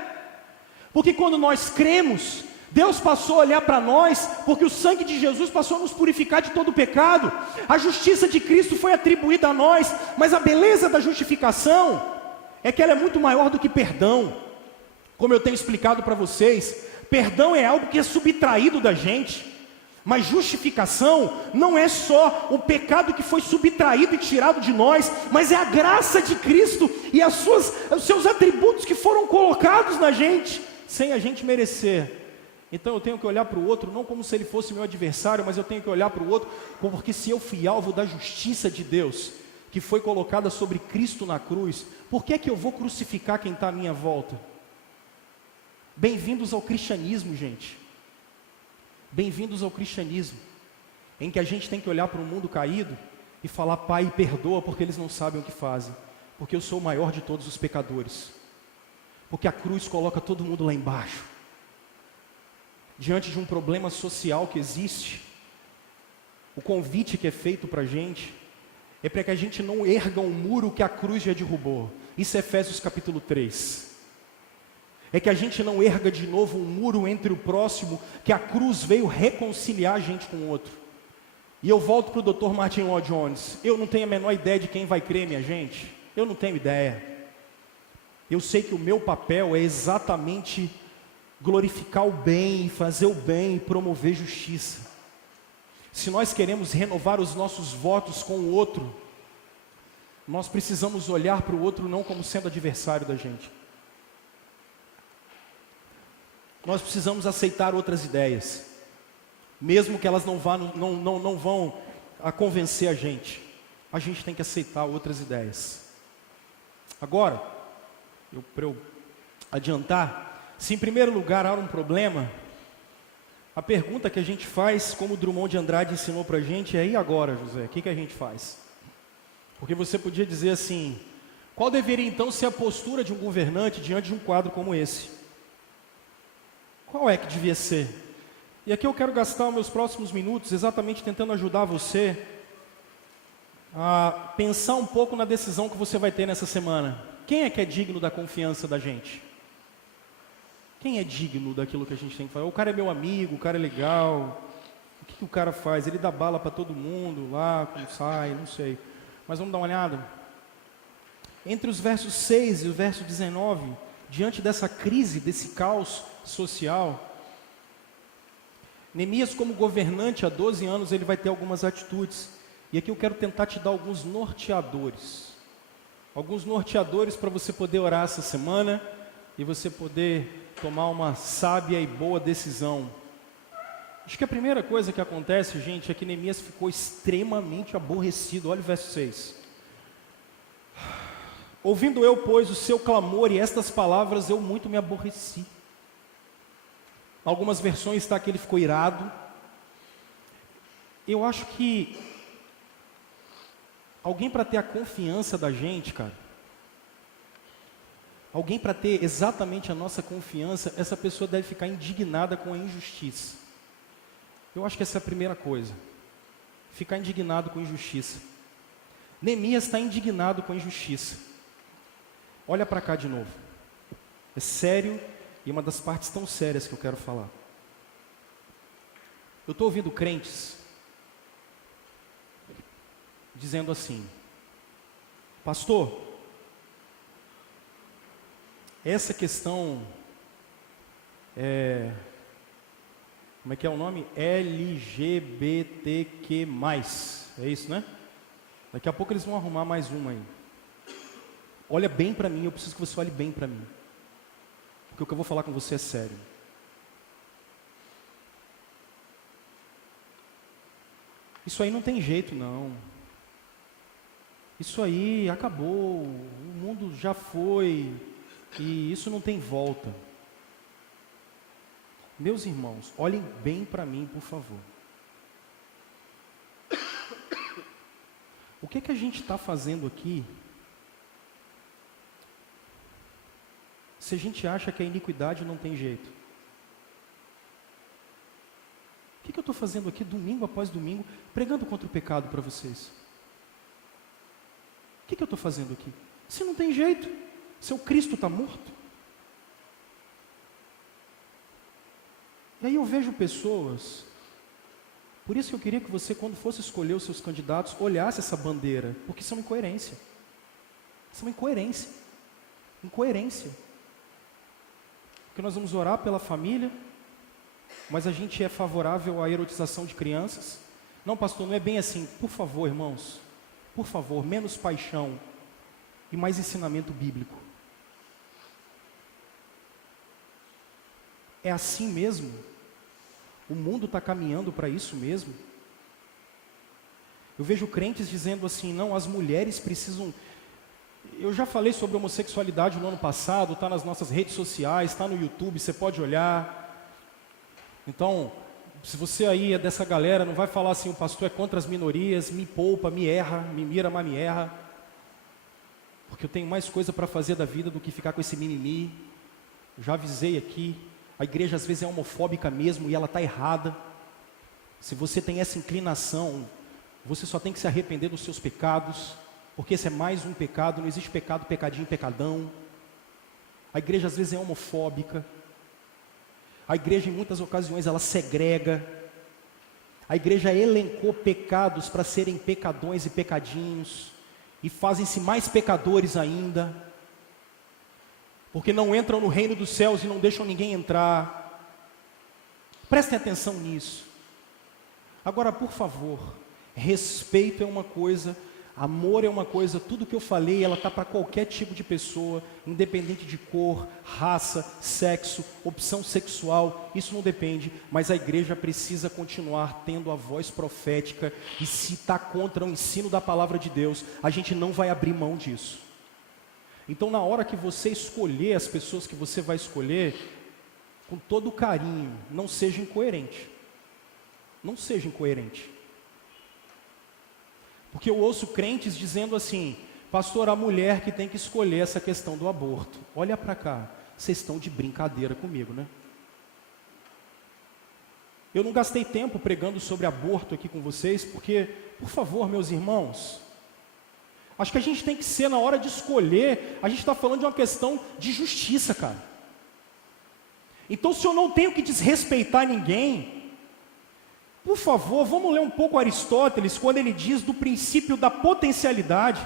Porque quando nós cremos, Deus passou a olhar para nós, porque o sangue de Jesus passou a nos purificar de todo o pecado. A justiça de Cristo foi atribuída a nós, mas a beleza da justificação é que ela é muito maior do que perdão. Como eu tenho explicado para vocês, perdão é algo que é subtraído da gente, mas justificação não é só o pecado que foi subtraído e tirado de nós, mas é a graça de Cristo e os seus atributos que foram colocados na gente, sem a gente merecer. Então eu tenho que olhar para o outro, não como se ele fosse meu adversário, mas eu tenho que olhar para o outro, porque se eu fui alvo da justiça de Deus, que foi colocada sobre Cristo na cruz, por que é que eu vou crucificar quem está à minha volta? Bem-vindos ao cristianismo, gente. Bem-vindos ao cristianismo, em que a gente tem que olhar para o mundo caído e falar: Pai, perdoa, porque eles não sabem o que fazem, porque eu sou o maior de todos os pecadores, porque a cruz coloca todo mundo lá embaixo. Diante de um problema social que existe, o convite que é feito para a gente é para que a gente não erga um muro que a cruz já derrubou. Isso é Efésios capítulo 3. É que a gente não erga de novo um muro entre o próximo, que a cruz veio reconciliar a gente com o outro. E eu volto para o Dr. Martin Lloyd Jones. Eu não tenho a menor ideia de quem vai crer, minha gente. Eu não tenho ideia. Eu sei que o meu papel é exatamente glorificar o bem, fazer o bem e promover justiça. Se nós queremos renovar os nossos votos com o outro, nós precisamos olhar para o outro não como sendo adversário da gente. Nós precisamos aceitar outras ideias, mesmo que elas não vão a convencer a gente tem que aceitar outras ideias. Agora, para eu adiantar, se em primeiro lugar há um problema, a pergunta que a gente faz, como o Drummond de Andrade ensinou para a gente, é: e agora, José, o que a gente faz? Porque você podia dizer assim: qual deveria então ser a postura de um governante diante de um quadro como esse? Qual é que devia ser? E aqui eu quero gastar os meus próximos minutos exatamente tentando ajudar você a pensar um pouco na decisão que você vai ter nessa semana. Quem é que é digno da confiança da gente? Quem é digno daquilo que a gente tem que fazer? O cara é meu amigo, o cara é legal. O que o cara faz? Ele dá bala para todo mundo lá, quando sai, não sei. Mas vamos dar uma olhada. Entre os versos 6 e o verso 19, diante dessa crise, desse caos social, Neemias, como governante há 12 anos, ele vai ter algumas atitudes. E aqui eu quero tentar te dar alguns norteadores. Alguns norteadores para você poder orar essa semana e você poder tomar uma sábia e boa decisão. Acho que a primeira coisa que acontece, gente, é que Neemias ficou extremamente aborrecido. Olha o verso 6. Ouvindo eu, pois, o seu clamor e estas palavras, eu muito me aborreci. Algumas versões está que ele ficou irado. Eu acho que alguém para ter a confiança da gente, cara, alguém para ter exatamente a nossa confiança, essa pessoa deve ficar indignada com a injustiça. Eu acho que essa é a primeira coisa. Ficar indignado com injustiça. Neemias está indignado com a injustiça. Olha para cá de novo. É sério e uma das partes tão sérias que eu quero falar. Eu estou ouvindo crentes dizendo assim: pastor, essa questão como é que é o nome? LGBTQ+, é isso, né? Daqui a pouco eles vão arrumar mais uma aí. Olha bem para mim, eu preciso que você olhe bem para mim, porque o que eu vou falar com você é sério. Isso aí não tem jeito não. Isso aí acabou, o mundo já foi, e isso não tem volta. Meus irmãos, olhem bem para mim, por favor. O que a gente está fazendo aqui, se a gente acha que a iniquidade não tem jeito? O que eu estou fazendo aqui, domingo após domingo, pregando contra o pecado para vocês? O que eu estou fazendo aqui? Se não tem jeito, seu Cristo está morto. E aí eu vejo pessoas, por isso que eu queria que você, quando fosse escolher os seus candidatos, olhasse essa bandeira, porque isso é uma incoerência. Isso é uma incoerência. Incoerência. Porque nós vamos orar pela família, mas a gente é favorável à erotização de crianças. Não, pastor, não é bem assim. Por favor, irmãos, por favor, menos paixão e mais ensinamento bíblico. É assim mesmo? O mundo está caminhando para isso mesmo? Eu vejo crentes dizendo assim, não, as mulheres precisam... Eu já falei sobre homossexualidade no ano passado, está nas nossas redes sociais, está no YouTube, você pode olhar. Então, se você aí é dessa galera, não vai falar assim, o pastor é contra as minorias, me poupa, me erra, me mira, mas me erra. Porque eu tenho mais coisa para fazer da vida do que ficar com esse mimimi. Eu já avisei aqui, a igreja às vezes é homofóbica mesmo e ela está errada. Se você tem essa inclinação, você só tem que se arrepender dos seus pecados, porque esse é mais um pecado, não existe pecado, pecadinho, pecadão. A igreja às vezes é homofóbica. A igreja em muitas ocasiões ela segrega. A igreja elencou pecados para serem pecadões e pecadinhos, e fazem-se mais pecadores ainda, porque não entram no reino dos céus e não deixam ninguém entrar. Prestem atenção nisso. Agora, por favor, respeito é uma coisa, amor é uma coisa, tudo que eu falei, ela está para qualquer tipo de pessoa, independente de cor, raça, sexo, opção sexual, isso não depende, mas a igreja precisa continuar tendo a voz profética, e se está contra o ensino da palavra de Deus, a gente não vai abrir mão disso. Então, na hora que você escolher as pessoas que você vai escolher, com todo carinho, não seja incoerente. Não seja incoerente. Porque eu ouço crentes dizendo assim, pastor, a mulher que tem que escolher essa questão do aborto. Olha para cá, vocês estão de brincadeira comigo, né? Eu não gastei tempo pregando sobre aborto aqui com vocês, porque, por favor, meus irmãos, acho que a gente tem que ser, na hora de escolher, a gente está falando de uma questão de justiça, cara. Então, se eu não tenho que desrespeitar ninguém, por favor, vamos ler um pouco Aristóteles, quando ele diz do princípio da potencialidade.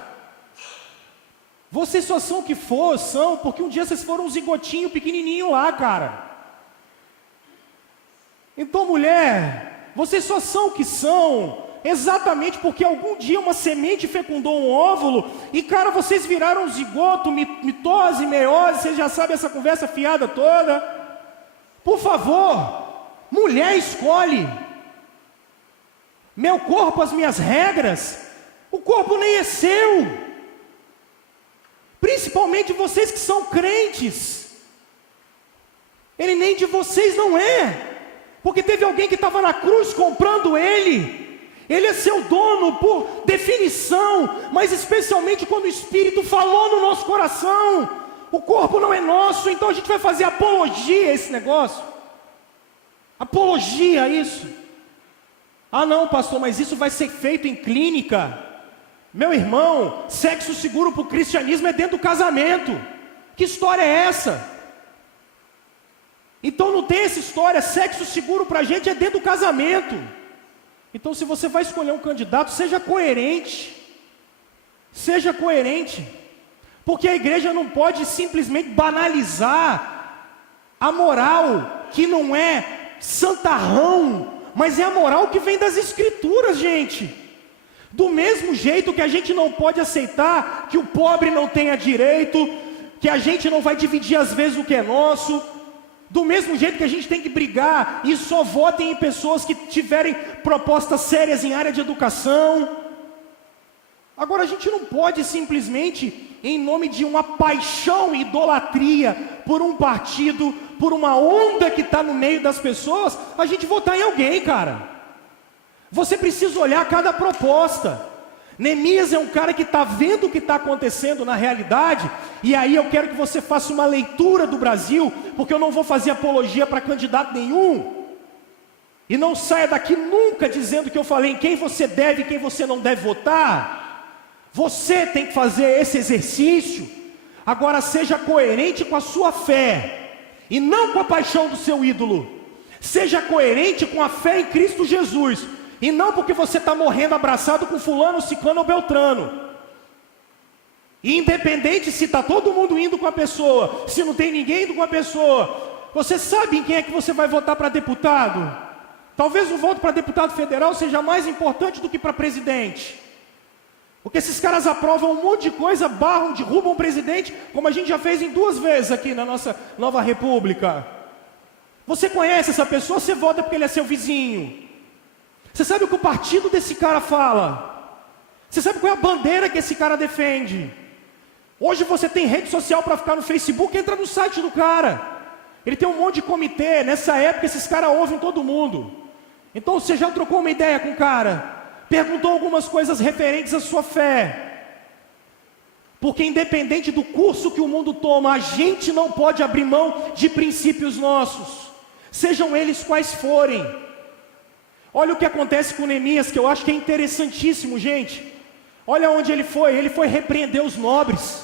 Vocês só são o que são, porque um dia vocês foram um zigotinho pequenininho lá, cara. Então, mulher, vocês só são o que são, exatamente porque algum dia uma semente fecundou um óvulo, e cara, vocês viraram um zigoto, mitose, meiose, vocês já sabem essa conversa fiada toda. Por favor, mulher escolhe. Meu corpo, as minhas regras. O corpo nem é seu. Principalmente vocês que são crentes. Ele nem de vocês não é. Porque teve alguém que estava na cruz comprando ele. Ele é seu dono por definição. Mas especialmente quando o Espírito falou no nosso coração. O corpo não é nosso, então a gente vai fazer apologia a esse negócio. Apologia a isso. Ah não, pastor, mas isso vai ser feito em clínica. Meu irmão, sexo seguro para o cristianismo é dentro do casamento. Que história é essa? Então não tem essa história, sexo seguro para a gente é dentro do casamento. Então se você vai escolher um candidato, seja coerente. Seja coerente. Porque a igreja não pode simplesmente banalizar a moral que não é santarrão, mas é a moral que vem das escrituras, gente. Do mesmo jeito que a gente não pode aceitar que o pobre não tenha direito, que a gente não vai dividir às vezes o que é nosso, do mesmo jeito que a gente tem que brigar e só votem em pessoas que tiverem propostas sérias em área de educação. Agora a gente não pode simplesmente, em nome de uma paixão e idolatria por um partido, por uma onda que está no meio das pessoas, a gente votar em alguém, cara. Você precisa olhar cada proposta. Neemias é um cara que está vendo o que está acontecendo na realidade, e aí eu quero que você faça uma leitura do Brasil, porque eu não vou fazer apologia para candidato nenhum, e não saia daqui nunca dizendo que eu falei em quem você deve e quem você não deve votar. Você tem que fazer esse exercício. Agora seja coerente com a sua fé, e não com a paixão do seu ídolo. Seja coerente com a fé em Cristo Jesus. E não porque você está morrendo abraçado com fulano, ciclano ou beltrano. E independente se está todo mundo indo com a pessoa, se não tem ninguém indo com a pessoa, você sabe em quem é que você vai votar para deputado? Talvez o voto para deputado federal seja mais importante do que para presidente. Porque esses caras aprovam um monte de coisa, barram, derrubam o presidente, como a gente já fez em 2 vezes aqui na nossa nova república. Você conhece essa pessoa, você vota porque ele é seu vizinho. Você sabe o que o partido desse cara fala? Você sabe qual é a bandeira que esse cara defende? Hoje você tem rede social para ficar no Facebook, entra no site do cara. Ele tem um monte de comitê, nessa época esses caras ouvem todo mundo. Então você já trocou uma ideia com o cara? Perguntou algumas coisas referentes à sua fé. Porque independente do curso que o mundo toma, a gente não pode abrir mão de princípios nossos, sejam eles quais forem. Olha o que acontece com Neemias, que eu acho que é interessantíssimo, gente. Olha onde ele foi repreender os nobres.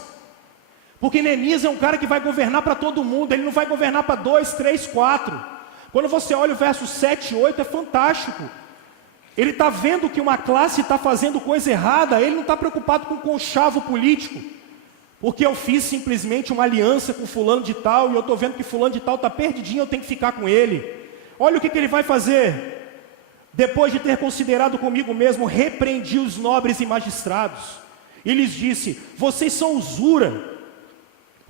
Porque Neemias é um cara que vai governar para todo mundo, ele não vai governar para 2, 3, 4. Quando você olha o verso 7 e 8, é fantástico. Ele está vendo que uma classe está fazendo coisa errada, ele não está preocupado com conchavo político. Porque eu fiz simplesmente uma aliança com fulano de tal, e eu estou vendo que fulano de tal está perdidinho, eu tenho que ficar com ele. Olha o que ele vai fazer. Depois de ter considerado comigo mesmo, repreendi os nobres e magistrados. E lhes disse, vocês são usura,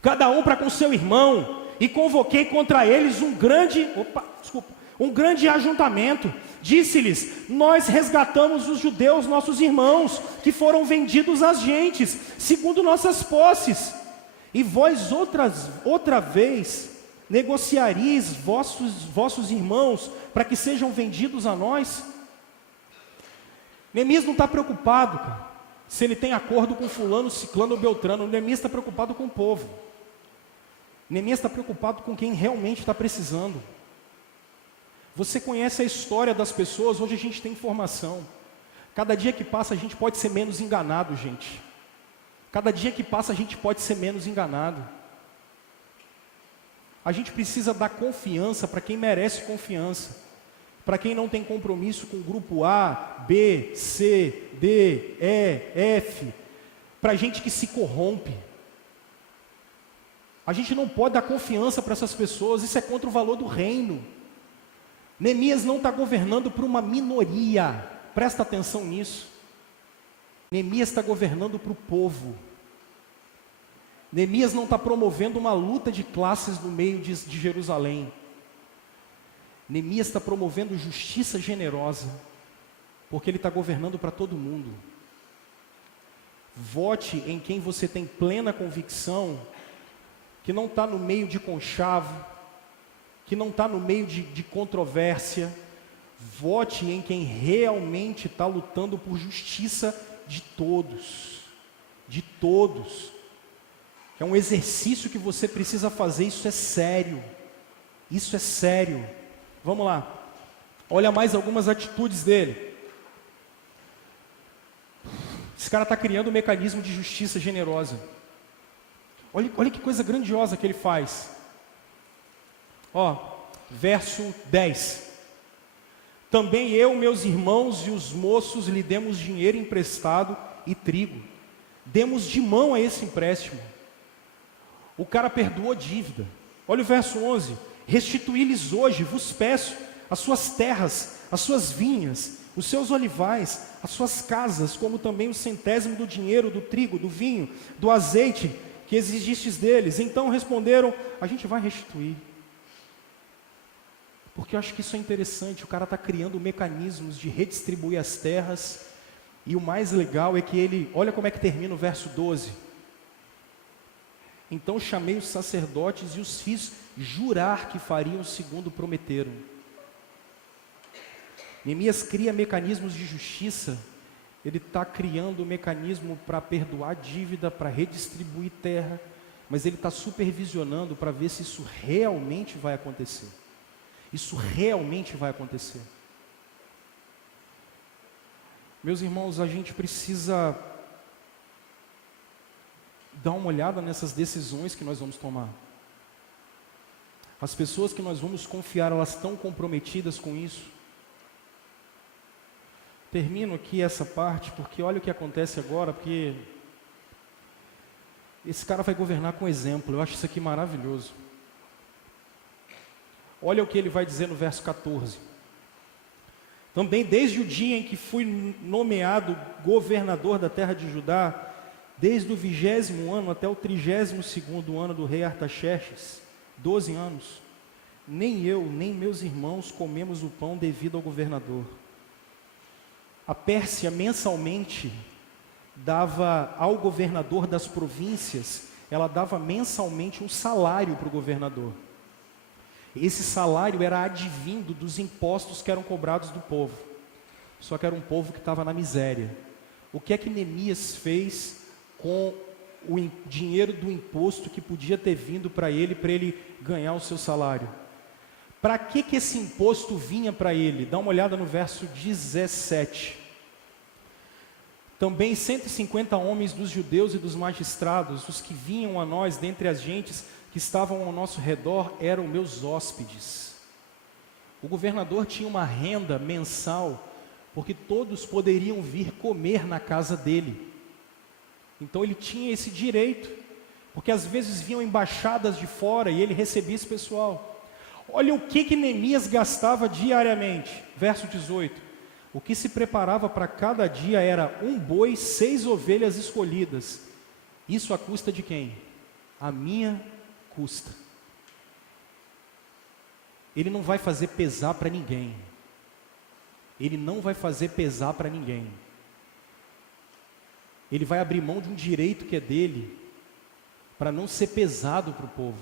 cada um para com seu irmão, e convoquei contra eles um grande ajuntamento. Disse-lhes, nós resgatamos os judeus, nossos irmãos, que foram vendidos às gentes, segundo nossas posses. E vós outra vez negociareis vossos irmãos, para que sejam vendidos a nós? Neemias não está preocupado, cara, se ele tem acordo com fulano, ciclano ou beltrano. Neemias está preocupado com o povo. Neemias está preocupado com quem realmente está precisando. Você conhece a história das pessoas, hoje a gente tem informação. Cada dia que passa a gente pode ser menos enganado, gente. Cada dia que passa a gente pode ser menos enganado. A gente precisa dar confiança para quem merece confiança. Para quem não tem compromisso com o grupo A, B, C, D, E, F. Para gente que se corrompe. A gente não pode dar confiança para essas pessoas, isso é contra o valor do reino. Neemias não está governando para uma minoria, presta atenção nisso. Neemias está governando para o povo. Neemias não está promovendo uma luta de classes no meio de Jerusalém. Neemias está promovendo justiça generosa, porque ele está governando para todo mundo. Vote em quem você tem plena convicção, que não está no meio de conchavo, que não está no meio de controvérsia. Vote em quem realmente está lutando por justiça de todos. De todos. É um exercício que você precisa fazer, isso é sério. Isso é sério. Vamos lá. Olha mais algumas atitudes dele. Esse cara está criando um mecanismo de justiça generosa. Olha que coisa grandiosa que ele faz. Verso 10. Também eu, meus irmãos e os moços lhe demos dinheiro emprestado e trigo. Demos de mão a esse empréstimo. O cara perdoou dívida. Olha o verso 11. Restituí-lhes hoje, vos peço, as suas terras, as suas vinhas, os seus olivais, as suas casas, como também o 100º do dinheiro, do trigo, do vinho, do azeite, que exigistes deles. Então responderam, a gente vai restituir. Porque eu acho que isso é interessante, o cara está criando mecanismos de redistribuir as terras, e o mais legal é que ele, olha como é que termina o verso 12. Então chamei os sacerdotes e os fiz jurar que fariam segundo prometeram. Neemias cria mecanismos de justiça. Ele está criando um mecanismo para perdoar dívida, para redistribuir terra, mas ele está supervisionando para ver se isso realmente vai acontecer. Isso realmente vai acontecer. Meus irmãos, a gente precisa dar uma olhada nessas decisões que nós vamos tomar. As pessoas que nós vamos confiar, elas estão comprometidas com isso? Termino aqui essa parte, porque olha o que acontece agora, porque esse cara vai governar com exemplo. Eu acho isso aqui maravilhoso. Olha o que ele vai dizer no verso 14. Também desde o dia em que fui nomeado governador da terra de Judá, desde o 20º ano até o 32º ano do rei Artaxerxes, 12 anos, nem eu, nem meus irmãos comemos o pão devido ao governador. A Pérsia mensalmente dava ao governador das províncias, ela dava mensalmente um salário para o governador. Esse salário era advindo dos impostos que eram cobrados do povo. Só que era um povo que estava na miséria. O que é que Neemias fez com o dinheiro do imposto que podia ter vindo para ele ganhar o seu salário? Para que esse imposto vinha para ele? Dá uma olhada no verso 17. Também 150 homens dos judeus e dos magistrados, os que vinham a nós dentre as gentes que estavam ao nosso redor, eram meus hóspedes. O governador tinha uma renda mensal, porque todos poderiam vir comer na casa dele. Então ele tinha esse direito, porque às vezes vinham embaixadas de fora e ele recebia esse pessoal. Olha o que Neemias gastava diariamente. Verso 18. O que se preparava para cada dia era um boi, 6 ovelhas escolhidas. Isso à custa de quem? A minha custa. Ele não vai fazer pesar para ninguém. Ele não vai fazer pesar para ninguém. Ele vai abrir mão de um direito que é dele, para não ser pesado para o povo.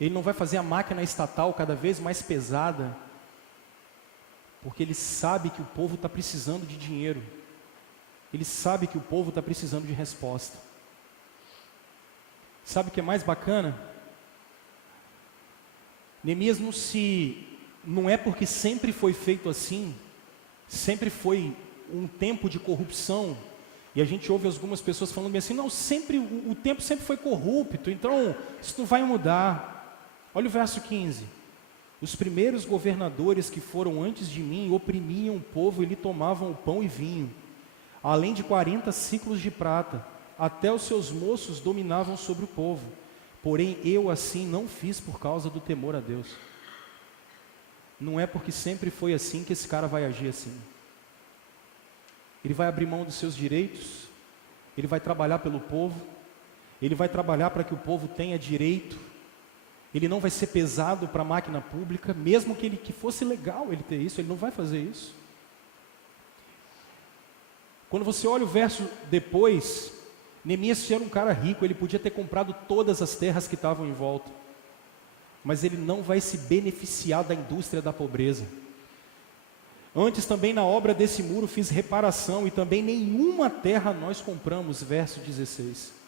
Ele não vai fazer a máquina estatal cada vez mais pesada, porque ele sabe que o povo está precisando de dinheiro. Ele sabe que o povo está precisando de resposta. Sabe o que é mais bacana? Neemias não é porque sempre foi feito assim, sempre foi um tempo de corrupção, e a gente ouve algumas pessoas falando bem assim, não, o tempo sempre foi corrupto, então isso não vai mudar. Olha o verso 15. Os primeiros governadores que foram antes de mim oprimiam o povo e lhe tomavam o pão e vinho, além de 40 ciclos de prata, até os seus moços dominavam sobre o povo. Porém eu assim não fiz por causa do temor a Deus. Não é porque sempre foi assim que esse cara vai agir assim. Ele vai abrir mão dos seus direitos, ele vai trabalhar pelo povo, ele vai trabalhar para que o povo tenha direito, ele não vai ser pesado para a máquina pública, mesmo que fosse legal ele ter isso, ele não vai fazer isso. Quando você olha o verso depois, Neemias era um cara rico, ele podia ter comprado todas as terras que estavam em volta, mas ele não vai se beneficiar da indústria da pobreza. Antes também na obra desse muro fiz reparação e também nenhuma terra nós compramos, verso 16.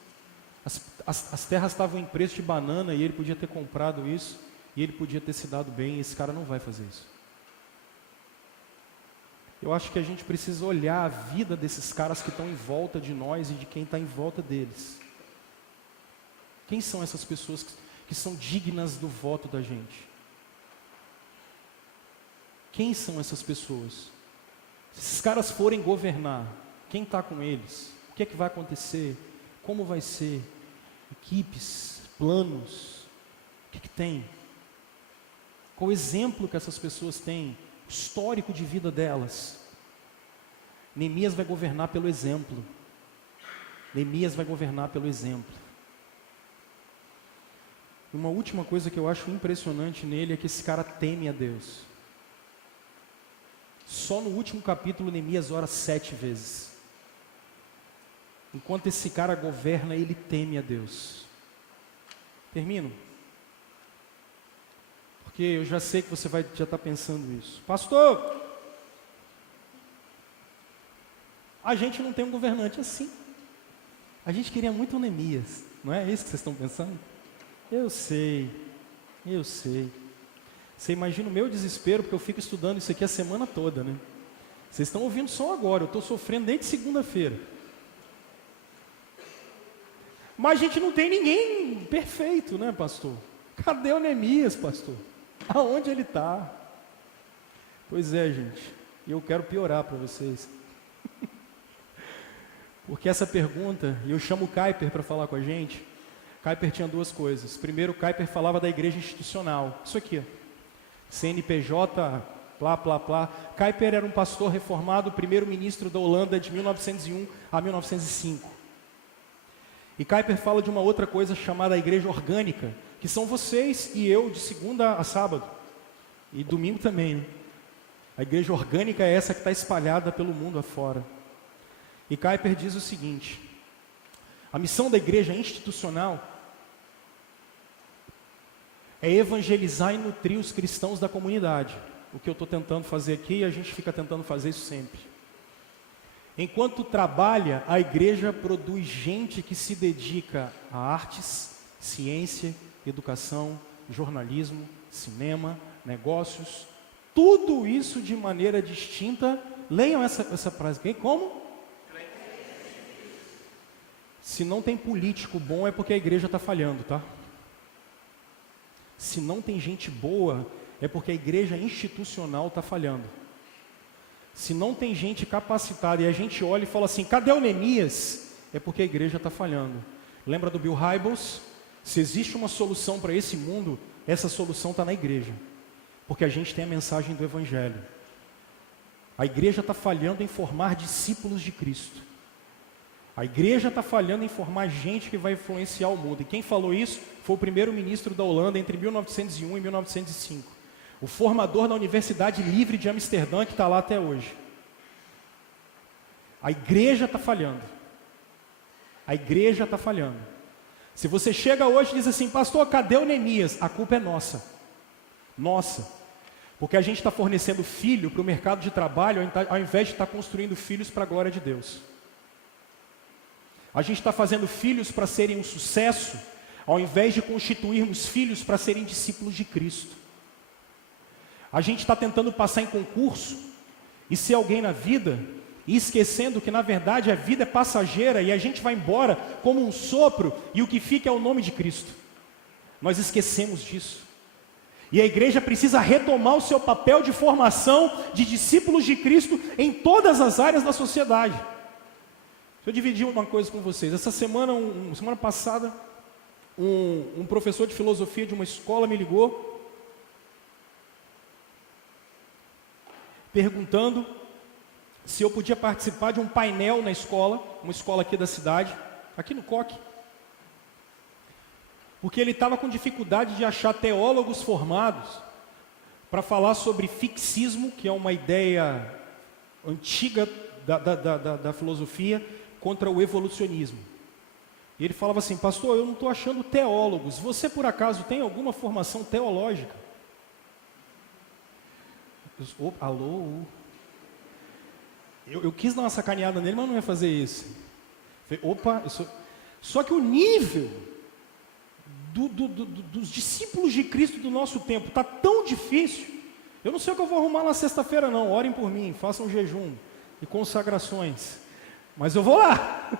As terras estavam em preço de banana e ele podia ter comprado isso, e ele podia ter se dado bem, e esse cara não vai fazer isso. Eu acho que a gente precisa olhar a vida desses caras que estão em volta de nós e de quem está em volta deles. Quem são essas pessoas que são dignas do voto da gente? Quem são essas pessoas? Se esses caras forem governar, quem está com eles? O que é que vai acontecer? Como vai ser? Equipes, planos, o que tem? Qual o exemplo que essas pessoas têm? Histórico de vida delas. Neemias vai governar pelo exemplo. Neemias vai governar pelo exemplo. Uma última coisa que eu acho impressionante nele é que esse cara teme a Deus. Só no último capítulo Neemias ora 7 vezes. Enquanto esse cara governa, ele teme a Deus. Termino. Porque eu já sei que você já está pensando isso. Pastor, a gente não tem um governante assim. A gente queria muito um Neemias. Não é isso que vocês estão pensando? Eu sei. Você imagina o meu desespero, porque eu fico estudando isso aqui a semana toda, né? Vocês estão ouvindo só agora, eu estou sofrendo desde segunda-feira. Mas a gente não tem ninguém perfeito, né, pastor? Cadê o Neemias, pastor? Aonde ele está? Pois é, gente, eu quero piorar para vocês. Porque essa pergunta, e eu chamo o Kuyper para falar com a gente. Kuyper tinha duas coisas. Primeiro, o Kuyper falava da igreja institucional. Isso aqui, ó. CNPJ, plá, plá, plá. Kuyper era um pastor reformado, primeiro-ministro da Holanda de 1901 a 1905. E Kuyper fala de uma outra coisa chamada a igreja orgânica, que são vocês e eu de segunda a sábado. E domingo também, né? A igreja orgânica é essa que está espalhada pelo mundo afora. E Kuyper diz o seguinte: a missão da igreja institucional é evangelizar e nutrir os cristãos da comunidade. O que eu estou tentando fazer aqui, e a gente fica tentando fazer isso sempre. Enquanto trabalha, a igreja produz gente que se dedica a artes, ciência, educação, jornalismo, cinema, negócios, tudo isso de maneira distinta. Leiam essa frase aqui, como? Se não tem político bom é porque a igreja está falhando, tá? Se não tem gente boa é porque a igreja institucional está falhando. Se não tem gente capacitada e a gente olha e fala assim, cadê o Neemias? É porque a igreja está falhando. Lembra do Bill Hybels? Se existe uma solução para esse mundo, essa solução está na igreja. Porque a gente tem a mensagem do Evangelho. A igreja está falhando em formar discípulos de Cristo. A igreja está falhando em formar gente que vai influenciar o mundo. E quem falou isso foi o primeiro-ministro da Holanda entre 1901 e 1905. O formador da Universidade Livre de Amsterdã, que está lá até hoje. A igreja está falhando. A igreja está falhando. Se você chega hoje e diz assim, pastor, cadê o Neemias? A culpa é nossa. Nossa. Porque a gente está fornecendo filho para o mercado de trabalho, ao invés de estar construindo filhos para a glória de Deus. A gente está fazendo filhos para serem um sucesso, ao invés de constituirmos filhos para serem discípulos de Cristo. A gente está tentando passar em concurso e ser alguém na vida, e esquecendo que na verdade a vida é passageira e a gente vai embora como um sopro e o que fica é o nome de Cristo. Nós esquecemos disso. E a igreja precisa retomar o seu papel de formação de discípulos de Cristo em todas as áreas da sociedade. Deixa eu dividir uma coisa com vocês. Essa semana, semana passada, um professor de filosofia de uma escola me ligou perguntando se eu podia participar de um painel na escola, uma escola aqui da cidade, aqui no Coque, porque ele estava com dificuldade de achar teólogos formados para falar sobre fixismo, que é uma ideia antiga da filosofia, contra o evolucionismo. E ele falava assim, pastor, eu não estou achando teólogos, você por acaso tem alguma formação teológica? Alô? Eu quis dar uma sacaneada nele, mas não ia fazer isso. Falei, só que o nível dos discípulos de Cristo do nosso tempo está tão difícil. Eu não sei o que eu vou arrumar na sexta-feira não, orem por mim, façam jejum e consagrações, mas eu vou lá.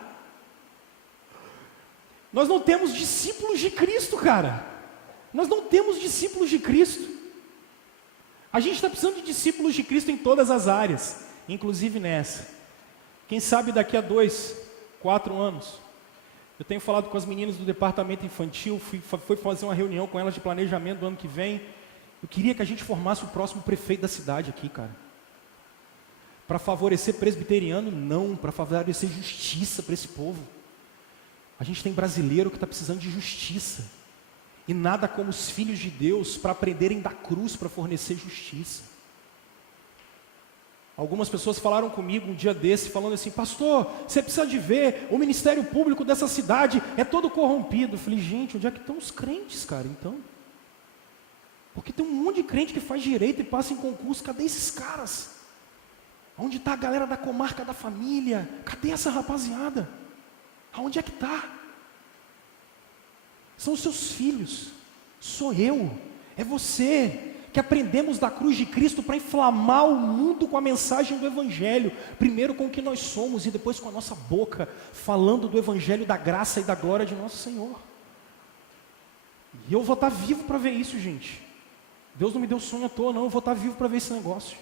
Nós não temos discípulos de Cristo, cara. Nós não temos discípulos de Cristo. A gente está precisando de discípulos de Cristo em todas as áreas, inclusive nessa. Quem sabe daqui a 2, 4 anos. Eu tenho falado com as meninas do departamento infantil, fui fazer uma reunião com elas de planejamento do ano que vem. Eu queria que a gente formasse o próximo prefeito da cidade aqui, cara. Para favorecer presbiteriano, não. Para favorecer justiça para esse povo. A gente tem brasileiro que está precisando de justiça. E nada como os filhos de Deus para aprenderem da cruz para fornecer justiça. Algumas pessoas falaram comigo um dia desse, falando assim, pastor, você precisa de ver, o ministério público dessa cidade é todo corrompido. Eu falei, gente, onde é que estão os crentes, cara, então? Porque tem um monte de crente que faz direito e passa em concurso, cadê esses caras? Onde está a galera da comarca da família? Cadê essa rapaziada? Aonde é que está? São os seus filhos, sou eu, é você, que aprendemos da cruz de Cristo para inflamar o mundo com a mensagem do Evangelho, primeiro com o que nós somos e depois com a nossa boca, falando do Evangelho da graça e da glória de nosso Senhor. E eu vou estar vivo para ver isso, gente. Deus não me deu sonho à toa, não. Eu vou estar vivo para ver esse negócio.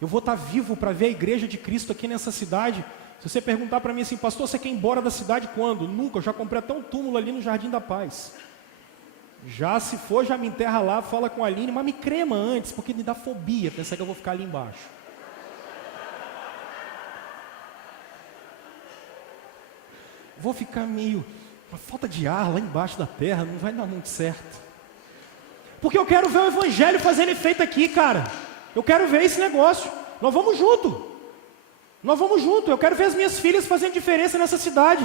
Eu vou estar vivo para ver a igreja de Cristo aqui nessa cidade. Se você perguntar para mim assim, pastor, você quer ir embora da cidade quando? Nunca, eu já comprei até um túmulo ali no Jardim da Paz. Já se for, já me enterra lá, fala com a Aline, mas me crema antes, porque me dá fobia pensar que eu vou ficar ali embaixo. Vou ficar meio, uma falta de ar lá embaixo da terra, não vai dar muito certo. Porque eu quero ver o evangelho fazendo efeito aqui, cara. Eu quero ver esse negócio. Nós vamos junto. Nós vamos junto. Eu quero ver as minhas filhas fazendo diferença nessa cidade.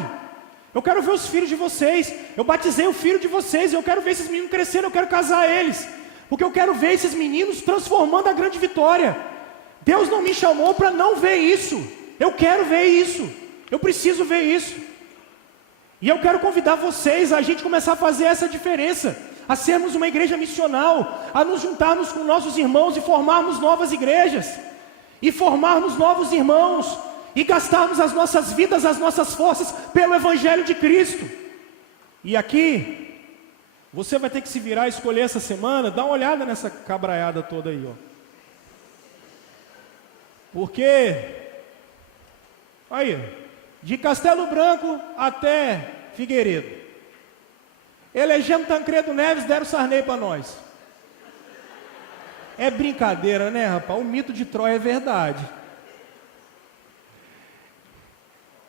Eu quero ver os filhos de vocês. Eu batizei o filho de vocês. Eu quero ver esses meninos crescendo. Eu quero casar eles. Porque eu quero ver esses meninos transformando a grande vitória. Deus não me chamou para não ver isso. Eu quero ver isso. Eu preciso ver isso. E eu quero convidar vocês a gente começar a fazer essa diferença. A sermos uma igreja missional. A nos juntarmos com nossos irmãos e formarmos novas igrejas. E formarmos novos irmãos. E gastarmos as nossas vidas, as nossas forças pelo Evangelho de Cristo. E aqui, você vai ter que se virar e escolher essa semana. Dá uma olhada nessa cabraiada toda aí, ó. Porque, aí, de Castelo Branco até Figueiredo. Elegemos Tancredo Neves, deram Sarney para nós. É brincadeira, né, rapaz? O mito de Troia é verdade.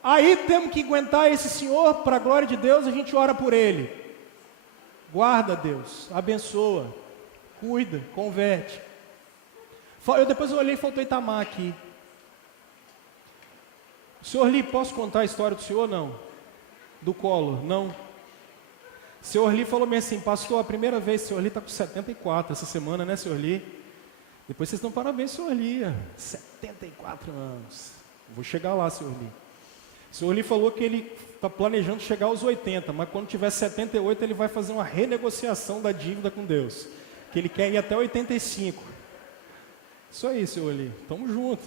Aí temos que aguentar esse senhor, para a glória de Deus, a gente ora por ele. Guarda, Deus, abençoa, cuida, converte. Depois eu olhei e faltou Itamar aqui. Senhor Li, posso contar a história do senhor? Não. Do Collor? Não. O senhor Li falou-me assim, pastor, a primeira vez, o senhor Li está com 74 essa semana, né, senhor Li? Depois vocês dão parabéns, senhor Li. 74 anos. Vou chegar lá, senhor Li. O senhor Li falou que ele está planejando chegar aos 80, mas quando tiver 78 ele vai fazer uma renegociação da dívida com Deus. Que ele quer ir até 85. Isso aí, senhor Li. Tamo junto.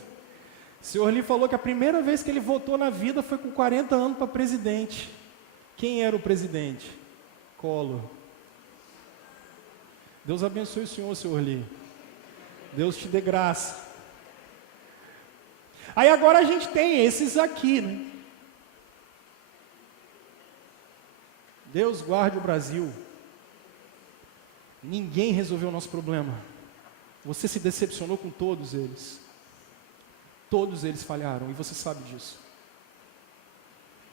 O senhor Li falou que a primeira vez que ele votou na vida foi com 40 anos para presidente. Quem era o presidente? Collor. Deus abençoe o senhor, senhor Li. Deus te dê graça. Aí agora a gente tem esses aqui, né? Deus guarde o Brasil. Ninguém resolveu o nosso problema. Você se decepcionou com todos eles. Todos eles falharam e você sabe disso.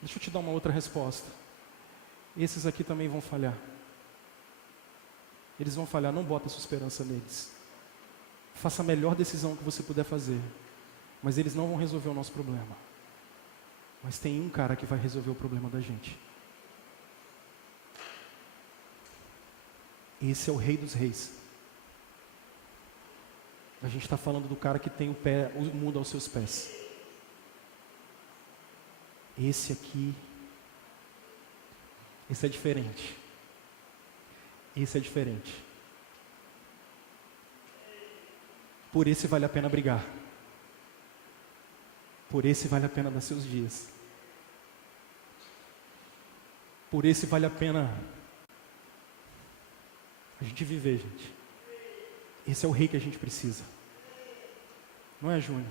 Deixa eu te dar uma outra resposta. Esses aqui também vão falhar. Eles vão falhar, não bota sua esperança neles. Faça a melhor decisão que você puder fazer. Mas eles não vão resolver o nosso problema. Mas tem um cara que vai resolver o problema da gente. Esse é o Rei dos Reis. A gente está falando do cara que tem o mundo aos seus pés. Esse aqui, esse é diferente. Esse é diferente. Por esse vale a pena brigar. Por esse vale a pena dar seus dias. Por esse vale a pena a gente viver, gente. Esse é o rei que a gente precisa. Não é, Júnior?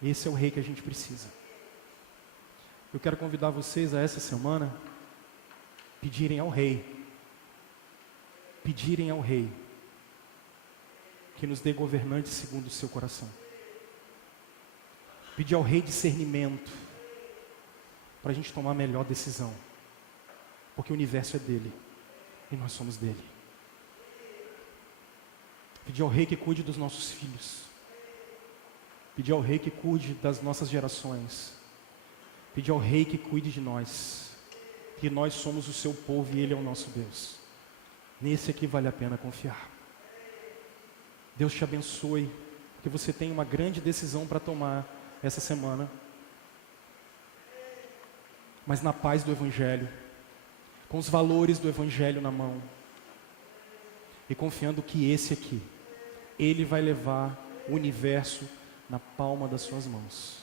Esse é o rei que a gente precisa. Eu quero convidar vocês a essa semana pedirem ao rei que nos dê governantes segundo o seu coração. Pedir ao rei discernimento para a gente tomar a melhor decisão, porque o universo é dele e nós somos dele. Pedir ao rei que cuide dos nossos filhos. Pedir ao rei que cuide das nossas gerações. Pedir ao rei que cuide de nós. Que nós somos o seu povo e ele é o nosso Deus. Nesse aqui vale a pena confiar. Deus te abençoe, que você tenha uma grande decisão para tomar essa semana. Mas na paz do Evangelho, com os valores do Evangelho na mão. E confiando que esse aqui, ele vai levar o universo na palma das suas mãos.